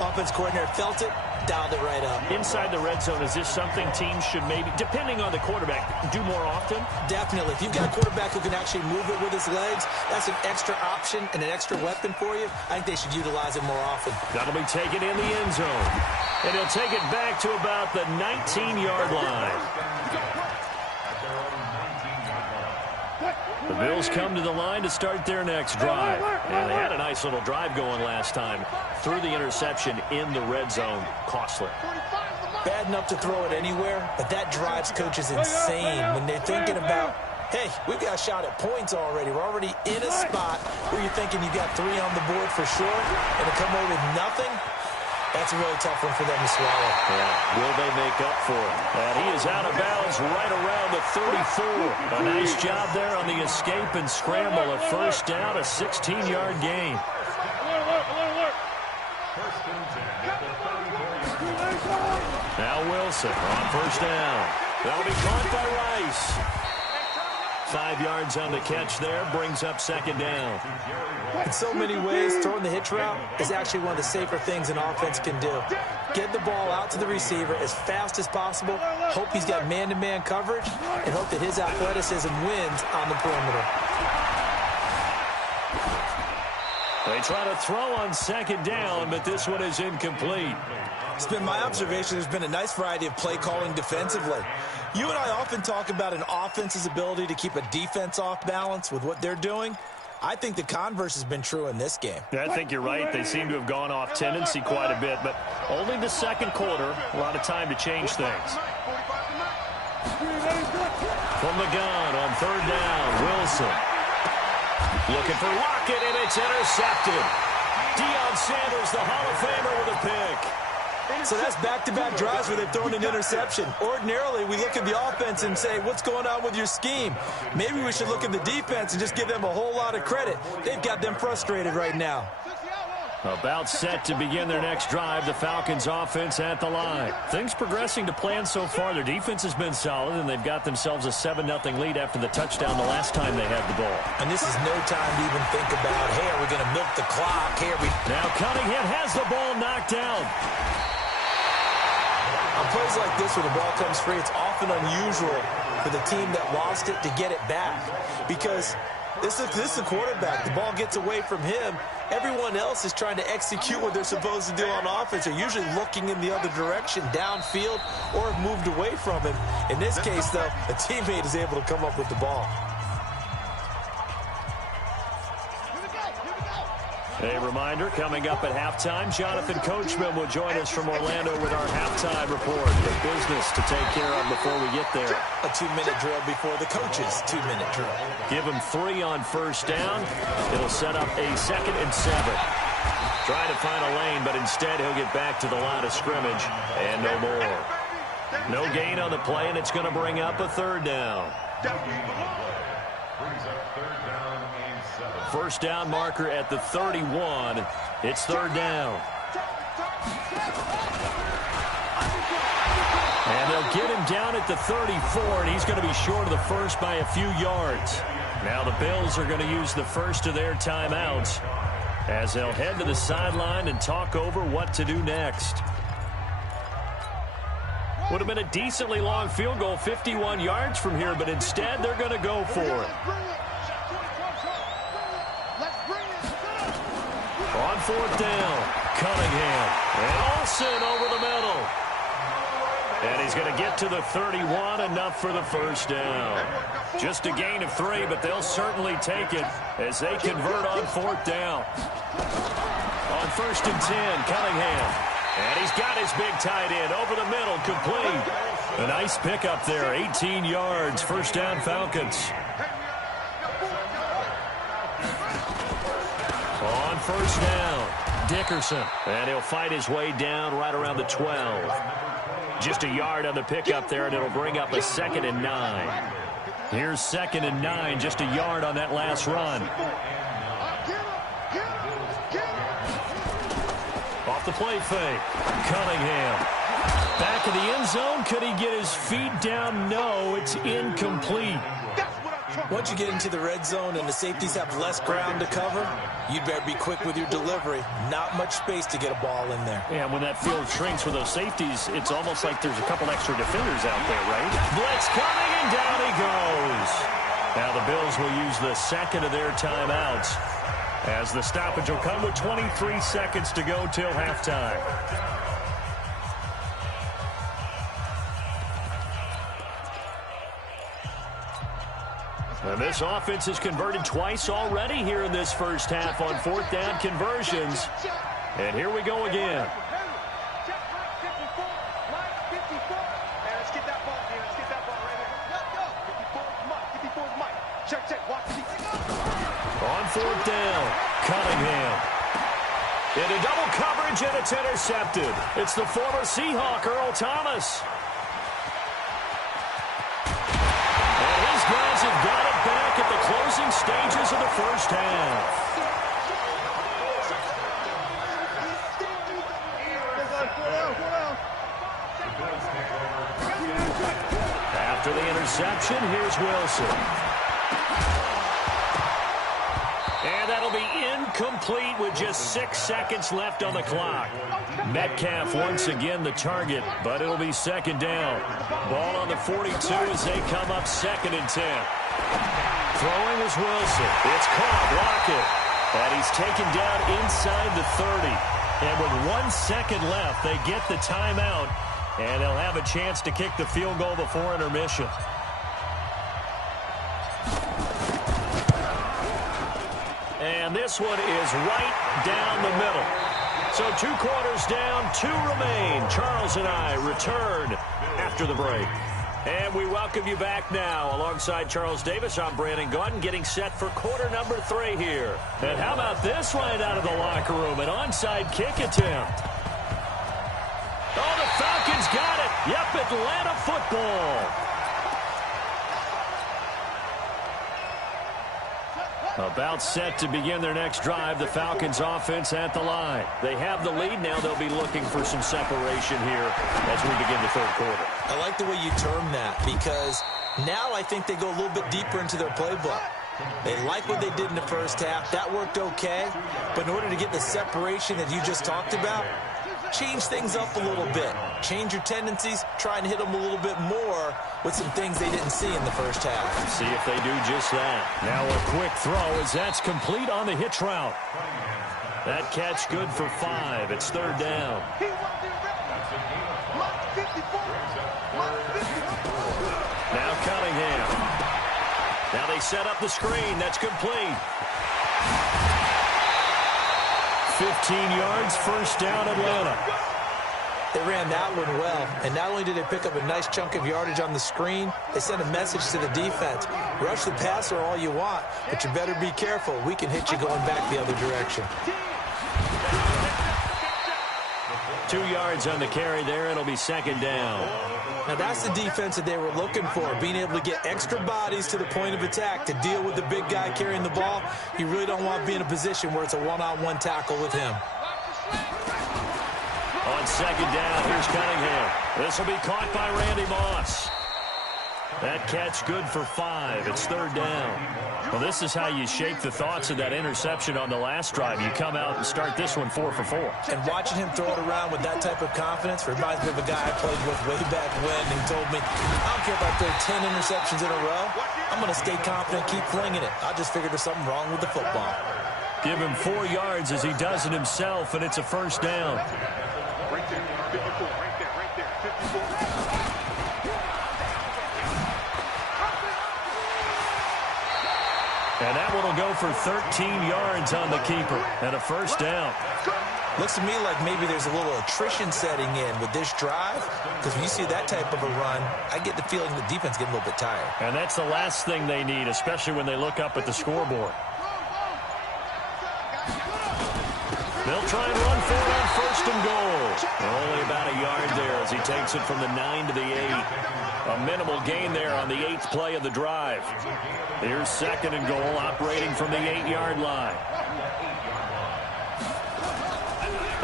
Offense coordinator felt it, dialed it right up. Inside the red zone, is this something teams should maybe, depending on the quarterback, do more often? Definitely. If you've got a quarterback who can actually move it with his legs, that's an extra option and an extra weapon for you. I think they should utilize it more often. That'll be taken in the end zone. And he'll take it back to about the 19-yard line. The Bills come to the line to start their next drive. And they had a nice little drive going last time. Threw the interception in the red zone. Costly. Bad enough to throw it anywhere, but that drives coaches insane when they're thinking about, hey, we've got a shot at points already. We're already in a spot where you're thinking you got 3 on the board for sure, and to come away with nothing, that's a really tough one for them to swallow. Yeah, will they make up for it? And he is out of bounds right around the 34. A nice job there on the escape and scramble. A first down, a 16-yard gain. Now Wilson on first down. That'll be caught by Rice. 5 yards on the catch there, brings up second down. In so many ways, throwing the hitch route is actually one of the safer things an offense can do. Get the ball out to the receiver as fast as possible, hope he's got man-to-man coverage, and hope that his athleticism wins on the perimeter. They try to throw on second down, but this one is incomplete. It's been my observation there's been a nice variety of play calling defensively. You and I often talk about an offense's ability to keep a defense off balance with what they're doing. I think the converse has been true in this game. I think you're right. They seem to have gone off tendency quite a bit, but only the second quarter. A lot of time to change things. From the gun on third down, Wilson. Looking for Lockett, and it's intercepted. Deion Sanders, the Hall of Famer, with a pick. So that's back-to-back drives where they've thrown an interception. Ordinarily, we look at the offense and say, what's going on with your scheme? Maybe we should look at the defense and just give them a whole lot of credit. They've got them frustrated right now. About set to begin their next drive, the Falcons offense at the line. Things progressing to plan so far. Their defense has been solid, and they've got themselves a 7-0 lead after the touchdown the last time they had the ball. And this is no time to even think about, hey, are we going to milk the clock? Hey, Now Cunningham has the ball knocked down. On plays like this where the ball comes free, it's often unusual for the team that lost it to get it back because this is the quarterback. The ball gets away from him. Everyone else is trying to execute what they're supposed to do on offense. They're usually looking in the other direction, downfield, or have moved away from him. In this case, though, a teammate is able to come up with the ball. A reminder, coming up at halftime, Jonathan Coachman will join us from Orlando with our halftime report. The business to take care of before we get there. A 2-minute drill before the coach's 2-minute drill. Give him 3 on first down. It'll set up a 2nd and 7. Trying to find a lane, but instead he'll get back to the line of scrimmage and no more. No gain on the play, and it's going to bring up a 3rd down. First down marker at the 31. It's 3rd down. And they'll get him down at the 34, and he's going to be short of the first by a few yards. Now the Bills are going to use the first of their timeouts as they'll head to the sideline and talk over what to do next. Would have been a decently long field goal, 51 yards from here, but instead they're going to go for it. On 4th down, Cunningham. And Olsen over the middle. And he's going to get to the 31, enough for the first down. Just a gain of 3, but they'll certainly take it as they convert on 4th down. On 1st and 10, Cunningham. And he's got his big tight end over the middle, complete. A nice pickup there, 18 yards, first down Falcons. On first down, Dickerson. And he'll fight his way down right around the 12. Just a yard on the pickup there, and it'll bring up a 2nd and 9. Here's 2nd and 9, just a yard on that last run. Off the play fake, Cunningham. Back of the end zone, could he get his feet down? No, it's incomplete. Once you get into the red zone and the safeties have less ground to cover, you'd better be quick with your delivery. Not much space to get a ball in there. Yeah, when that field shrinks with those safeties, it's almost like there's a couple extra defenders out there, right? Blitz coming, and down he goes. Now the Bills will use the 2nd of their timeouts as the stoppage will come with 23 seconds to go till halftime. And this offense has converted twice already here in this first half on 4th down conversions. And here we go again. On 4th down, Cunningham. Into double coverage, and it's intercepted. It's the former Seahawk, Earl Thomas. And his guys have got it back at the closing stages of the first half. After the interception, here's Wilson. complete with just 6 seconds left on the clock. Metcalf once again the target, but it'll be second down. Ball on the 42 as they come up 2nd and 10. Throwing is Wilson. It's caught. Lockett. And he's taken down inside the 30. And with 1 second left, they get the timeout. And they'll have a chance to kick the field goal before intermission. And this one is right down the middle. So 2 quarters down, 2 remain. Charles and I return after the break. And we welcome you back now. Alongside Charles Davis, I'm Brandon Gaudin, getting set for quarter number 3 here. And how about this right out of the locker room? An onside kick attempt. Oh, the Falcons got it. Yep, Atlanta football. About set to begin their next drive, the Falcons offense at the line. They have the lead now. They'll be looking for some separation here as we begin the 3rd quarter. I like the way you term that, because now I think they go a little bit deeper into their playbook. They like what they did in the first half. That worked okay. But in order to get the separation that you just talked about, change things up a little bit. Change your tendencies. Try and hit them a little bit more with some things they didn't see in the first half. See if they do just that. Now a quick throw as that's complete on the hitch route. That catch good for 5. It's 3rd down. Now Cunningham. Now they set up the screen. That's complete. 15 yards, 1st down, Atlanta. They ran that one well, and not only did they pick up a nice chunk of yardage on the screen, they sent a message to the defense. Rush the passer all you want, but you better be careful. We can hit you going back the other direction. 2 yards on the carry there. It'll be 2nd down. Now that's the defense that they were looking for, being able to get extra bodies to the point of attack to deal with the big guy carrying the ball. You really don't want to be in a position where it's a one-on-one tackle with him. On 2nd down, here's Cunningham. This will be caught by Randy Moss. That catch good for 5. It's 3rd down. Well, this is how you shake the thoughts of that interception on the last drive. You come out and start this one 4 for 4. And watching him throw it around with that type of confidence reminds me of a guy I played with way back when. He told me, I don't care if I throw 10 interceptions in a row. I'm going to stay confident, keep flinging it. I just figured there's something wrong with the football. Give him 4 yards as he does it himself, and it's a 1st down. Right there, 54, right there, 54. And that one will go for 13 yards on the keeper and a 1st down. Looks to me like maybe there's a little attrition setting in with this drive, because when you see that type of a run, I get the feeling the defense getting a little bit tired. And that's the last thing they need, especially when they look up at the scoreboard. They'll try and run for it on 1st and goal. Only about a yard there as he takes it from the 9 to the 8. A minimal gain there on the 8th play of the drive. Here's 2nd and goal, operating from the 8-yard line.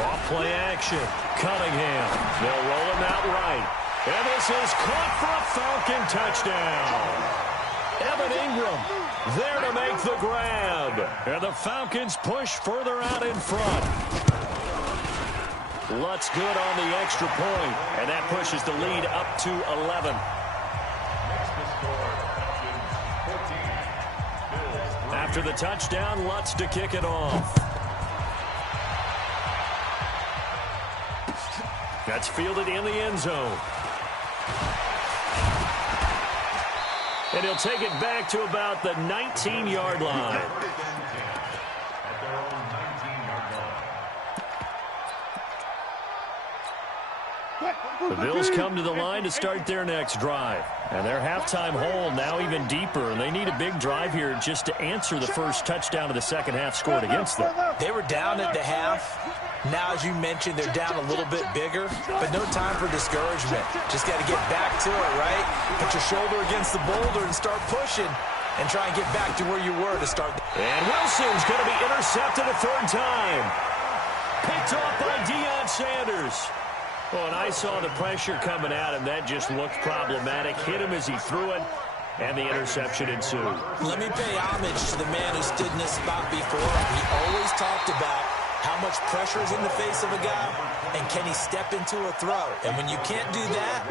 Off play action. Cunningham. They'll roll him out right. And this is caught for a Falcon touchdown. Evan Ingram there to make the grab. And the Falcons push further out in front. Lutz good on the extra point, and that pushes the lead up to 11. After the touchdown, Lutz to kick it off. That's fielded in the end zone. And he'll take it back to about the 19-yard line. The Bills come to the line to start their next drive. And their halftime hole now even deeper. And they need a big drive here just to answer the first touchdown of the second half scored against them. They were down at the half. Now, as you mentioned, they're down a little bit bigger. But no time for discouragement. Just got to get back to it, right? Put your shoulder against the boulder and start pushing. And try and get back to where you were to start. And Wilson's going to be intercepted a 3rd time. Picked off by Deion Sanders. Well, and I saw the pressure coming at him. That just looked problematic. Hit him as he threw it. and the interception ensued. Let me pay homage to the man who stood in this spot before. He always talked about how much pressure is in the face of a guy, and can he step into a throw? And when you can't do that,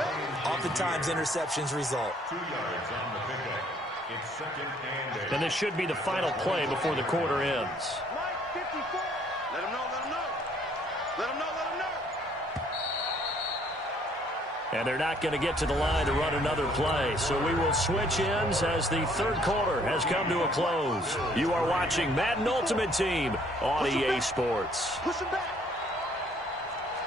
oftentimes interceptions result. 2 yards on the pickup. It's 2nd and 8. And this should be the final play before the quarter ends. Mike 54. Let him know, let him know. Let him know, let him know. And they're not going to get to the line to run another play. So we will switch ends as the third quarter has come to a close. You are watching Madden Ultimate Team on EA Sports. Push him back.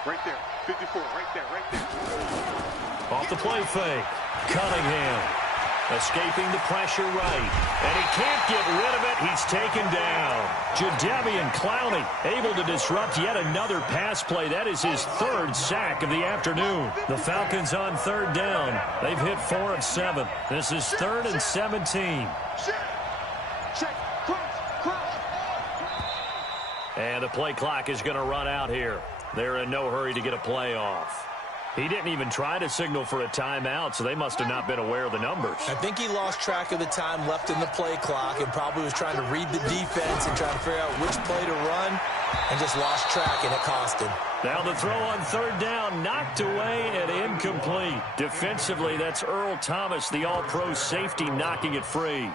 Right there. 54. Right there. Right there. Off the play fake. Cunningham escaping the pressure right. And he can't get rid of it. He's taken down. Jadeveon Clowney able to disrupt yet another pass play. That is his 3rd sack of the afternoon. The Falcons on 3rd down. They've hit 4 of 7. This is 3rd and 17. Check. Cross. And the play clock is going to run out here. They're in no hurry to get a play off. He didn't even try to signal for a timeout, so they must have not been aware of the numbers. I think he lost track of the time left in the play clock and probably was trying to read the defense and trying to figure out which play to run and just lost track, and it cost him. Now the throw on 3rd down, knocked away and incomplete. Defensively, that's Earl Thomas, the all-pro safety, knocking it free.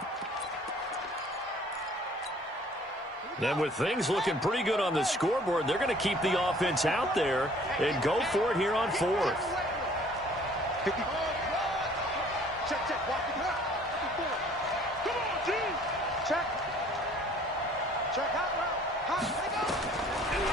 Then with things looking pretty good on the scoreboard, they're going to keep the offense out there and go for it here on 4th. Check. Walk it back. 54. Come on, G. Check.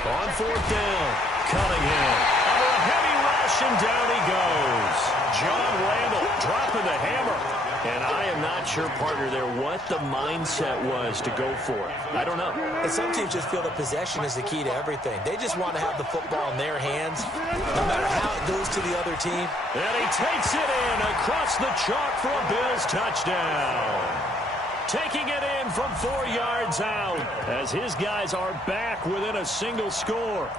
On 4th down, Cunningham. Under a heavy rush, and down he goes. John Randall dropping the hammer. And I am not sure, partner, there what the mindset was to go for it. I don't know. And some teams just feel that possession is the key to everything. They just want to have the football in their hands, no matter how it goes to the other team. And he takes it in across the chalk for a Bills touchdown. Taking it in from 4 yards out as his guys are back within a single score.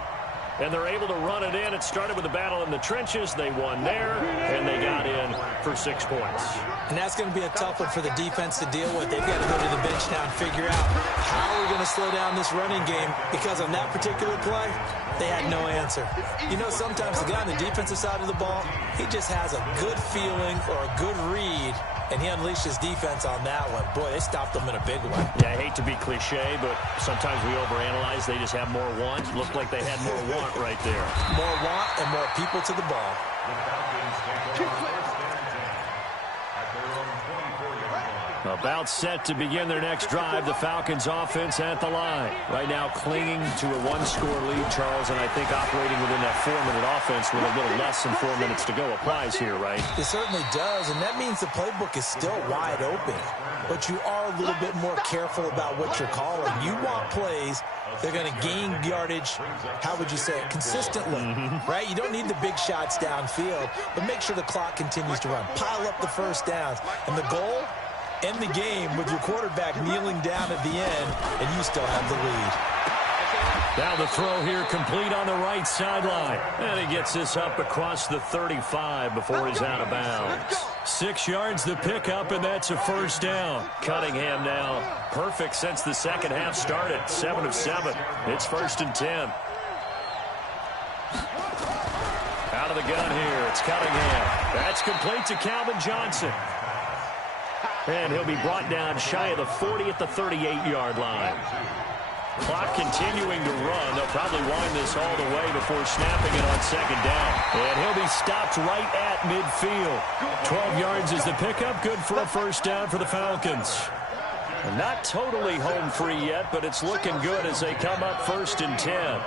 And they're able to run it in. It started with a battle in the trenches. They won there, and they got in for 6 points. And that's going to be a tough one for the defense to deal with. They've got to go to the bench now and figure out how we're going to slow down this running game, because on that particular play, they had no answer. You know, sometimes the guy on the defensive side of the ball, he just has a good feeling or a good read, and he unleashed his defense on that one. Boy, they stopped them in a big way. Yeah, I hate to be cliche, but sometimes we overanalyze. They just have more want. Looked like they had more want right there. More want and more people to the ball. About set to begin their next drive, the Falcons offense at the line. Right now clinging to a 1-score lead, Charles, and I think operating within that 4-minute offense with a little less than 4 minutes to go applies here, right? It certainly does, and that means the playbook is still wide open. But you are a little bit more careful about what you're calling. You want plays they're going to gain yardage, how would you say it, consistently, right? You don't need the big shots downfield, but make sure the clock continues to run. Pile up the first downs. And the goal, end the game with your quarterback kneeling down at the end, and you still have the lead. Now the throw here complete on the right sideline. And he gets this up across the 35 before he's out of bounds. 6 yards the pickup, and that's a first down. Cunningham now perfect since the second half started. 7 of 7. It's 1st and 10. Out of the gun here, it's Cunningham. That's complete to Calvin Johnson. And he'll be brought down shy of the 40 at the 38-yard line. Clock continuing to run. They'll probably wind this all the way before snapping it on second down. And he'll be stopped right at midfield. 12 yards is the pickup. Good for a first down for the Falcons. Not totally home free yet, but it's looking good as they come up 1st and 10.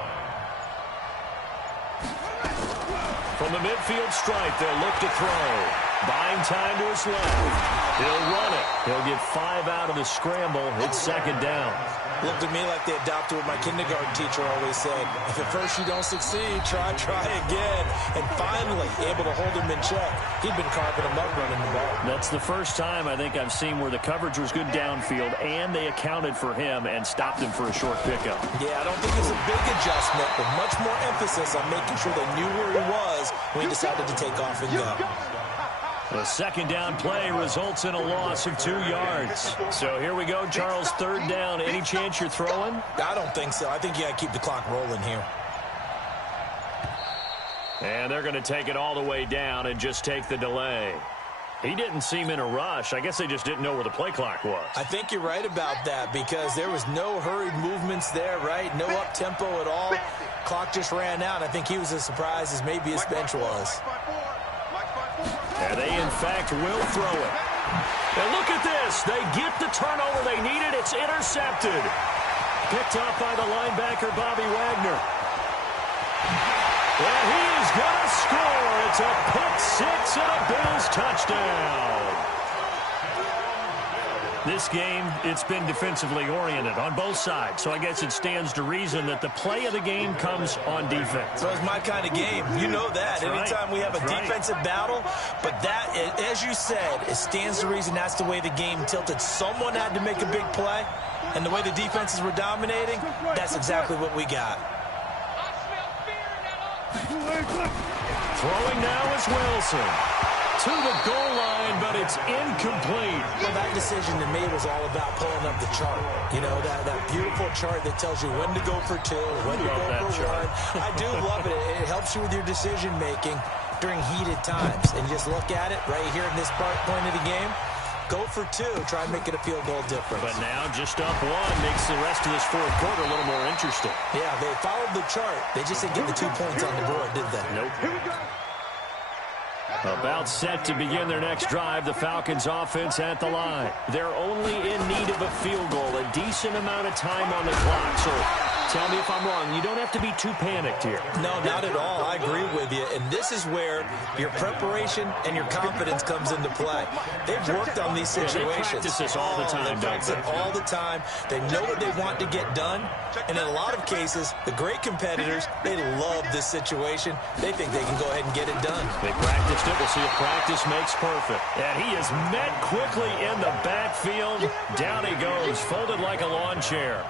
From the midfield stripe, they'll look to throw. Buying time to his left. He'll run it. He'll get 5 out of the scramble. It's second down. Looked at me like they adopted what my kindergarten teacher always said. If at first you don't succeed, try again. And finally, able to hold him in check. He'd been carving him up running the ball. That's the first time I think I've seen where the coverage was good downfield, and they accounted for him and stopped him for a short pickup. Yeah, I don't think it's a big adjustment, but much more emphasis on making sure they knew where he was when he decided to take off and go. The second down play results in a loss of 2 yards. So here we go, Charles, third down. Any chance you're throwing? I don't think so. I think you got to keep the clock rolling here. And they're going to take it all the way down and just take the delay. He didn't seem in a rush. I guess they just didn't know where the play clock was. I think you're right about that because there was no hurried movements there, right? No up-tempo at all. Clock just ran out. I think he was as surprised as maybe his bench was. And they, in fact, will throw it. And look at this. They get the turnover they needed. It's intercepted. Picked off by the linebacker, Bobby Wagner. And he is going to score. It's a pick six and a Bills touchdown. This game, it's been defensively oriented on both sides, so I guess it stands to reason that the play of the game comes on defense. So it's my kind of game. You know that. Anytime we have a defensive battle, but that, as you said, it stands to reason that's the way the game tilted. Someone had to make a big play, and the way the defenses were dominating, that's exactly what we got. Throwing now is Wilson. To the goal line, but it's incomplete. Well, that decision to me was all about pulling up the chart. You know, that beautiful chart that tells you when to go for 2, when to go for 1. I do love it. It helps you with your decision-making during heated times. And just look at it right here in this point of the game. Go for 2. Try and make it a field goal difference. But now just up 1 makes the rest of this fourth quarter a little more interesting. Yeah, they followed the chart. They just didn't get the 2 points on the board, did they? Nope. About set to begin their next drive, the Falcons offense at the line. They're only in need of a field goal, a decent amount of time on the clock. So tell me if I'm wrong. You don't have to be too panicked here. No, not at all. I agree with you. And this is where your preparation and your confidence comes into play. They've worked on these situations. They practice this all the time, they practice it all the time. They know what they want to get done. And in a lot of cases, the great competitors, they love this situation. They think they can go ahead and get it done. They practiced it. We'll see if practice makes perfect. And he is met quickly in the backfield. Down he goes, folded like a lawn chair.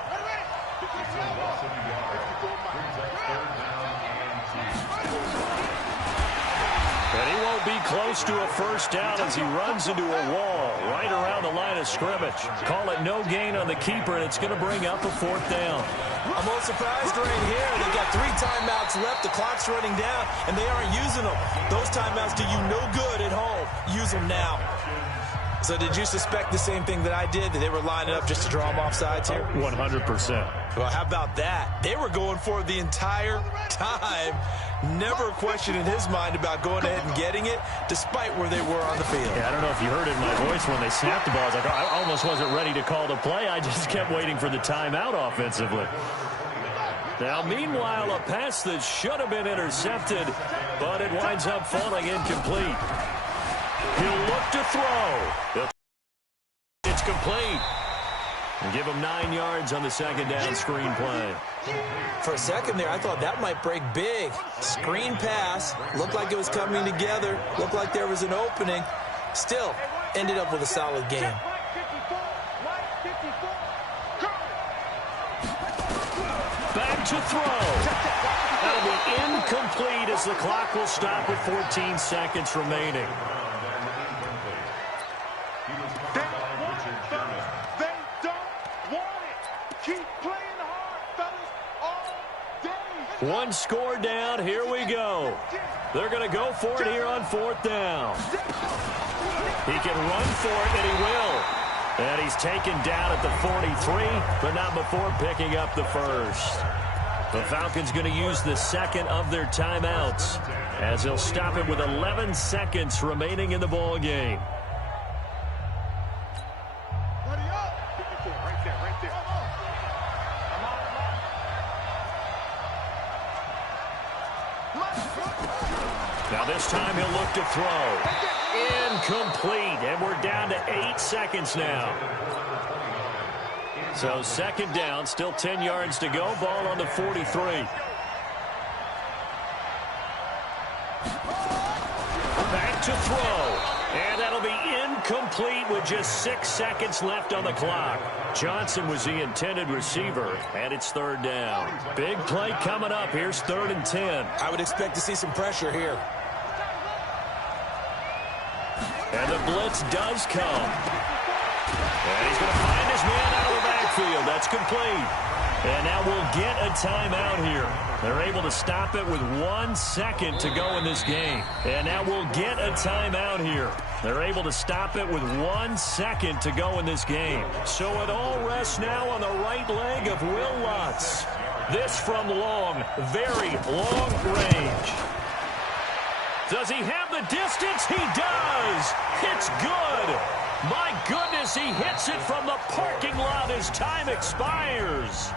And he won't be close to a first down as he runs into a wall right around the line of scrimmage. Call it no gain on the keeper, and it's going to bring up a fourth down. I'm a little surprised right here. They got 3 timeouts left. The clock's running down, and they aren't using them. Those timeouts do you no good at home. Use them now. So did you suspect the same thing that I did, that they were lining up just to draw them off sides here? 100%. Well, how about that? They were going for it the entire time. Never a question in his mind about going ahead and getting it, despite where they were on the field. Yeah, I don't know if you heard it in my voice when they snapped the ball. I was like, I almost wasn't ready to call the play. I just kept waiting for the timeout offensively. Now, meanwhile, a pass that should have been intercepted, but it winds up falling incomplete. He'll look to throw. It's complete. And give him 9 yards on the second down screen play. For a second there, I thought that might break big. Screen pass. Looked like it was coming together. Looked like there was an opening. Still, ended up with a solid game. Back to throw. That'll be incomplete as the clock will stop with 14 seconds remaining. One score down. Here we go. They're going to go for it here on fourth down. He can run for it, and he will. And he's taken down at the 43, but not before picking up the first. The Falcons going to use the second of their timeouts as they'll stop it with 11 seconds remaining in the ball game. Now this time he'll look to throw. Incomplete, and we're down to 8 seconds now. So second down, still 10 yards to go. Ball on the 43. Back to throw. And that'll be incomplete with just 6 seconds left on the clock. Johnson was the intended receiver, and it's third down. Big play coming up. Here's 3rd and 10. I would expect to see some pressure here. And the blitz does come. And he's going to find his man out of the backfield. That's complete. And now we'll get a timeout here. They're able to stop it with 1 second to go in this game. And now we'll get a timeout here. They're able to stop it with 1 second to go in this game. So it all rests now on the right leg of Will Lutz. This from long, very long range. Does he have the distance? He does. It's good. My goodness, he hits it from the parking lot as time expires.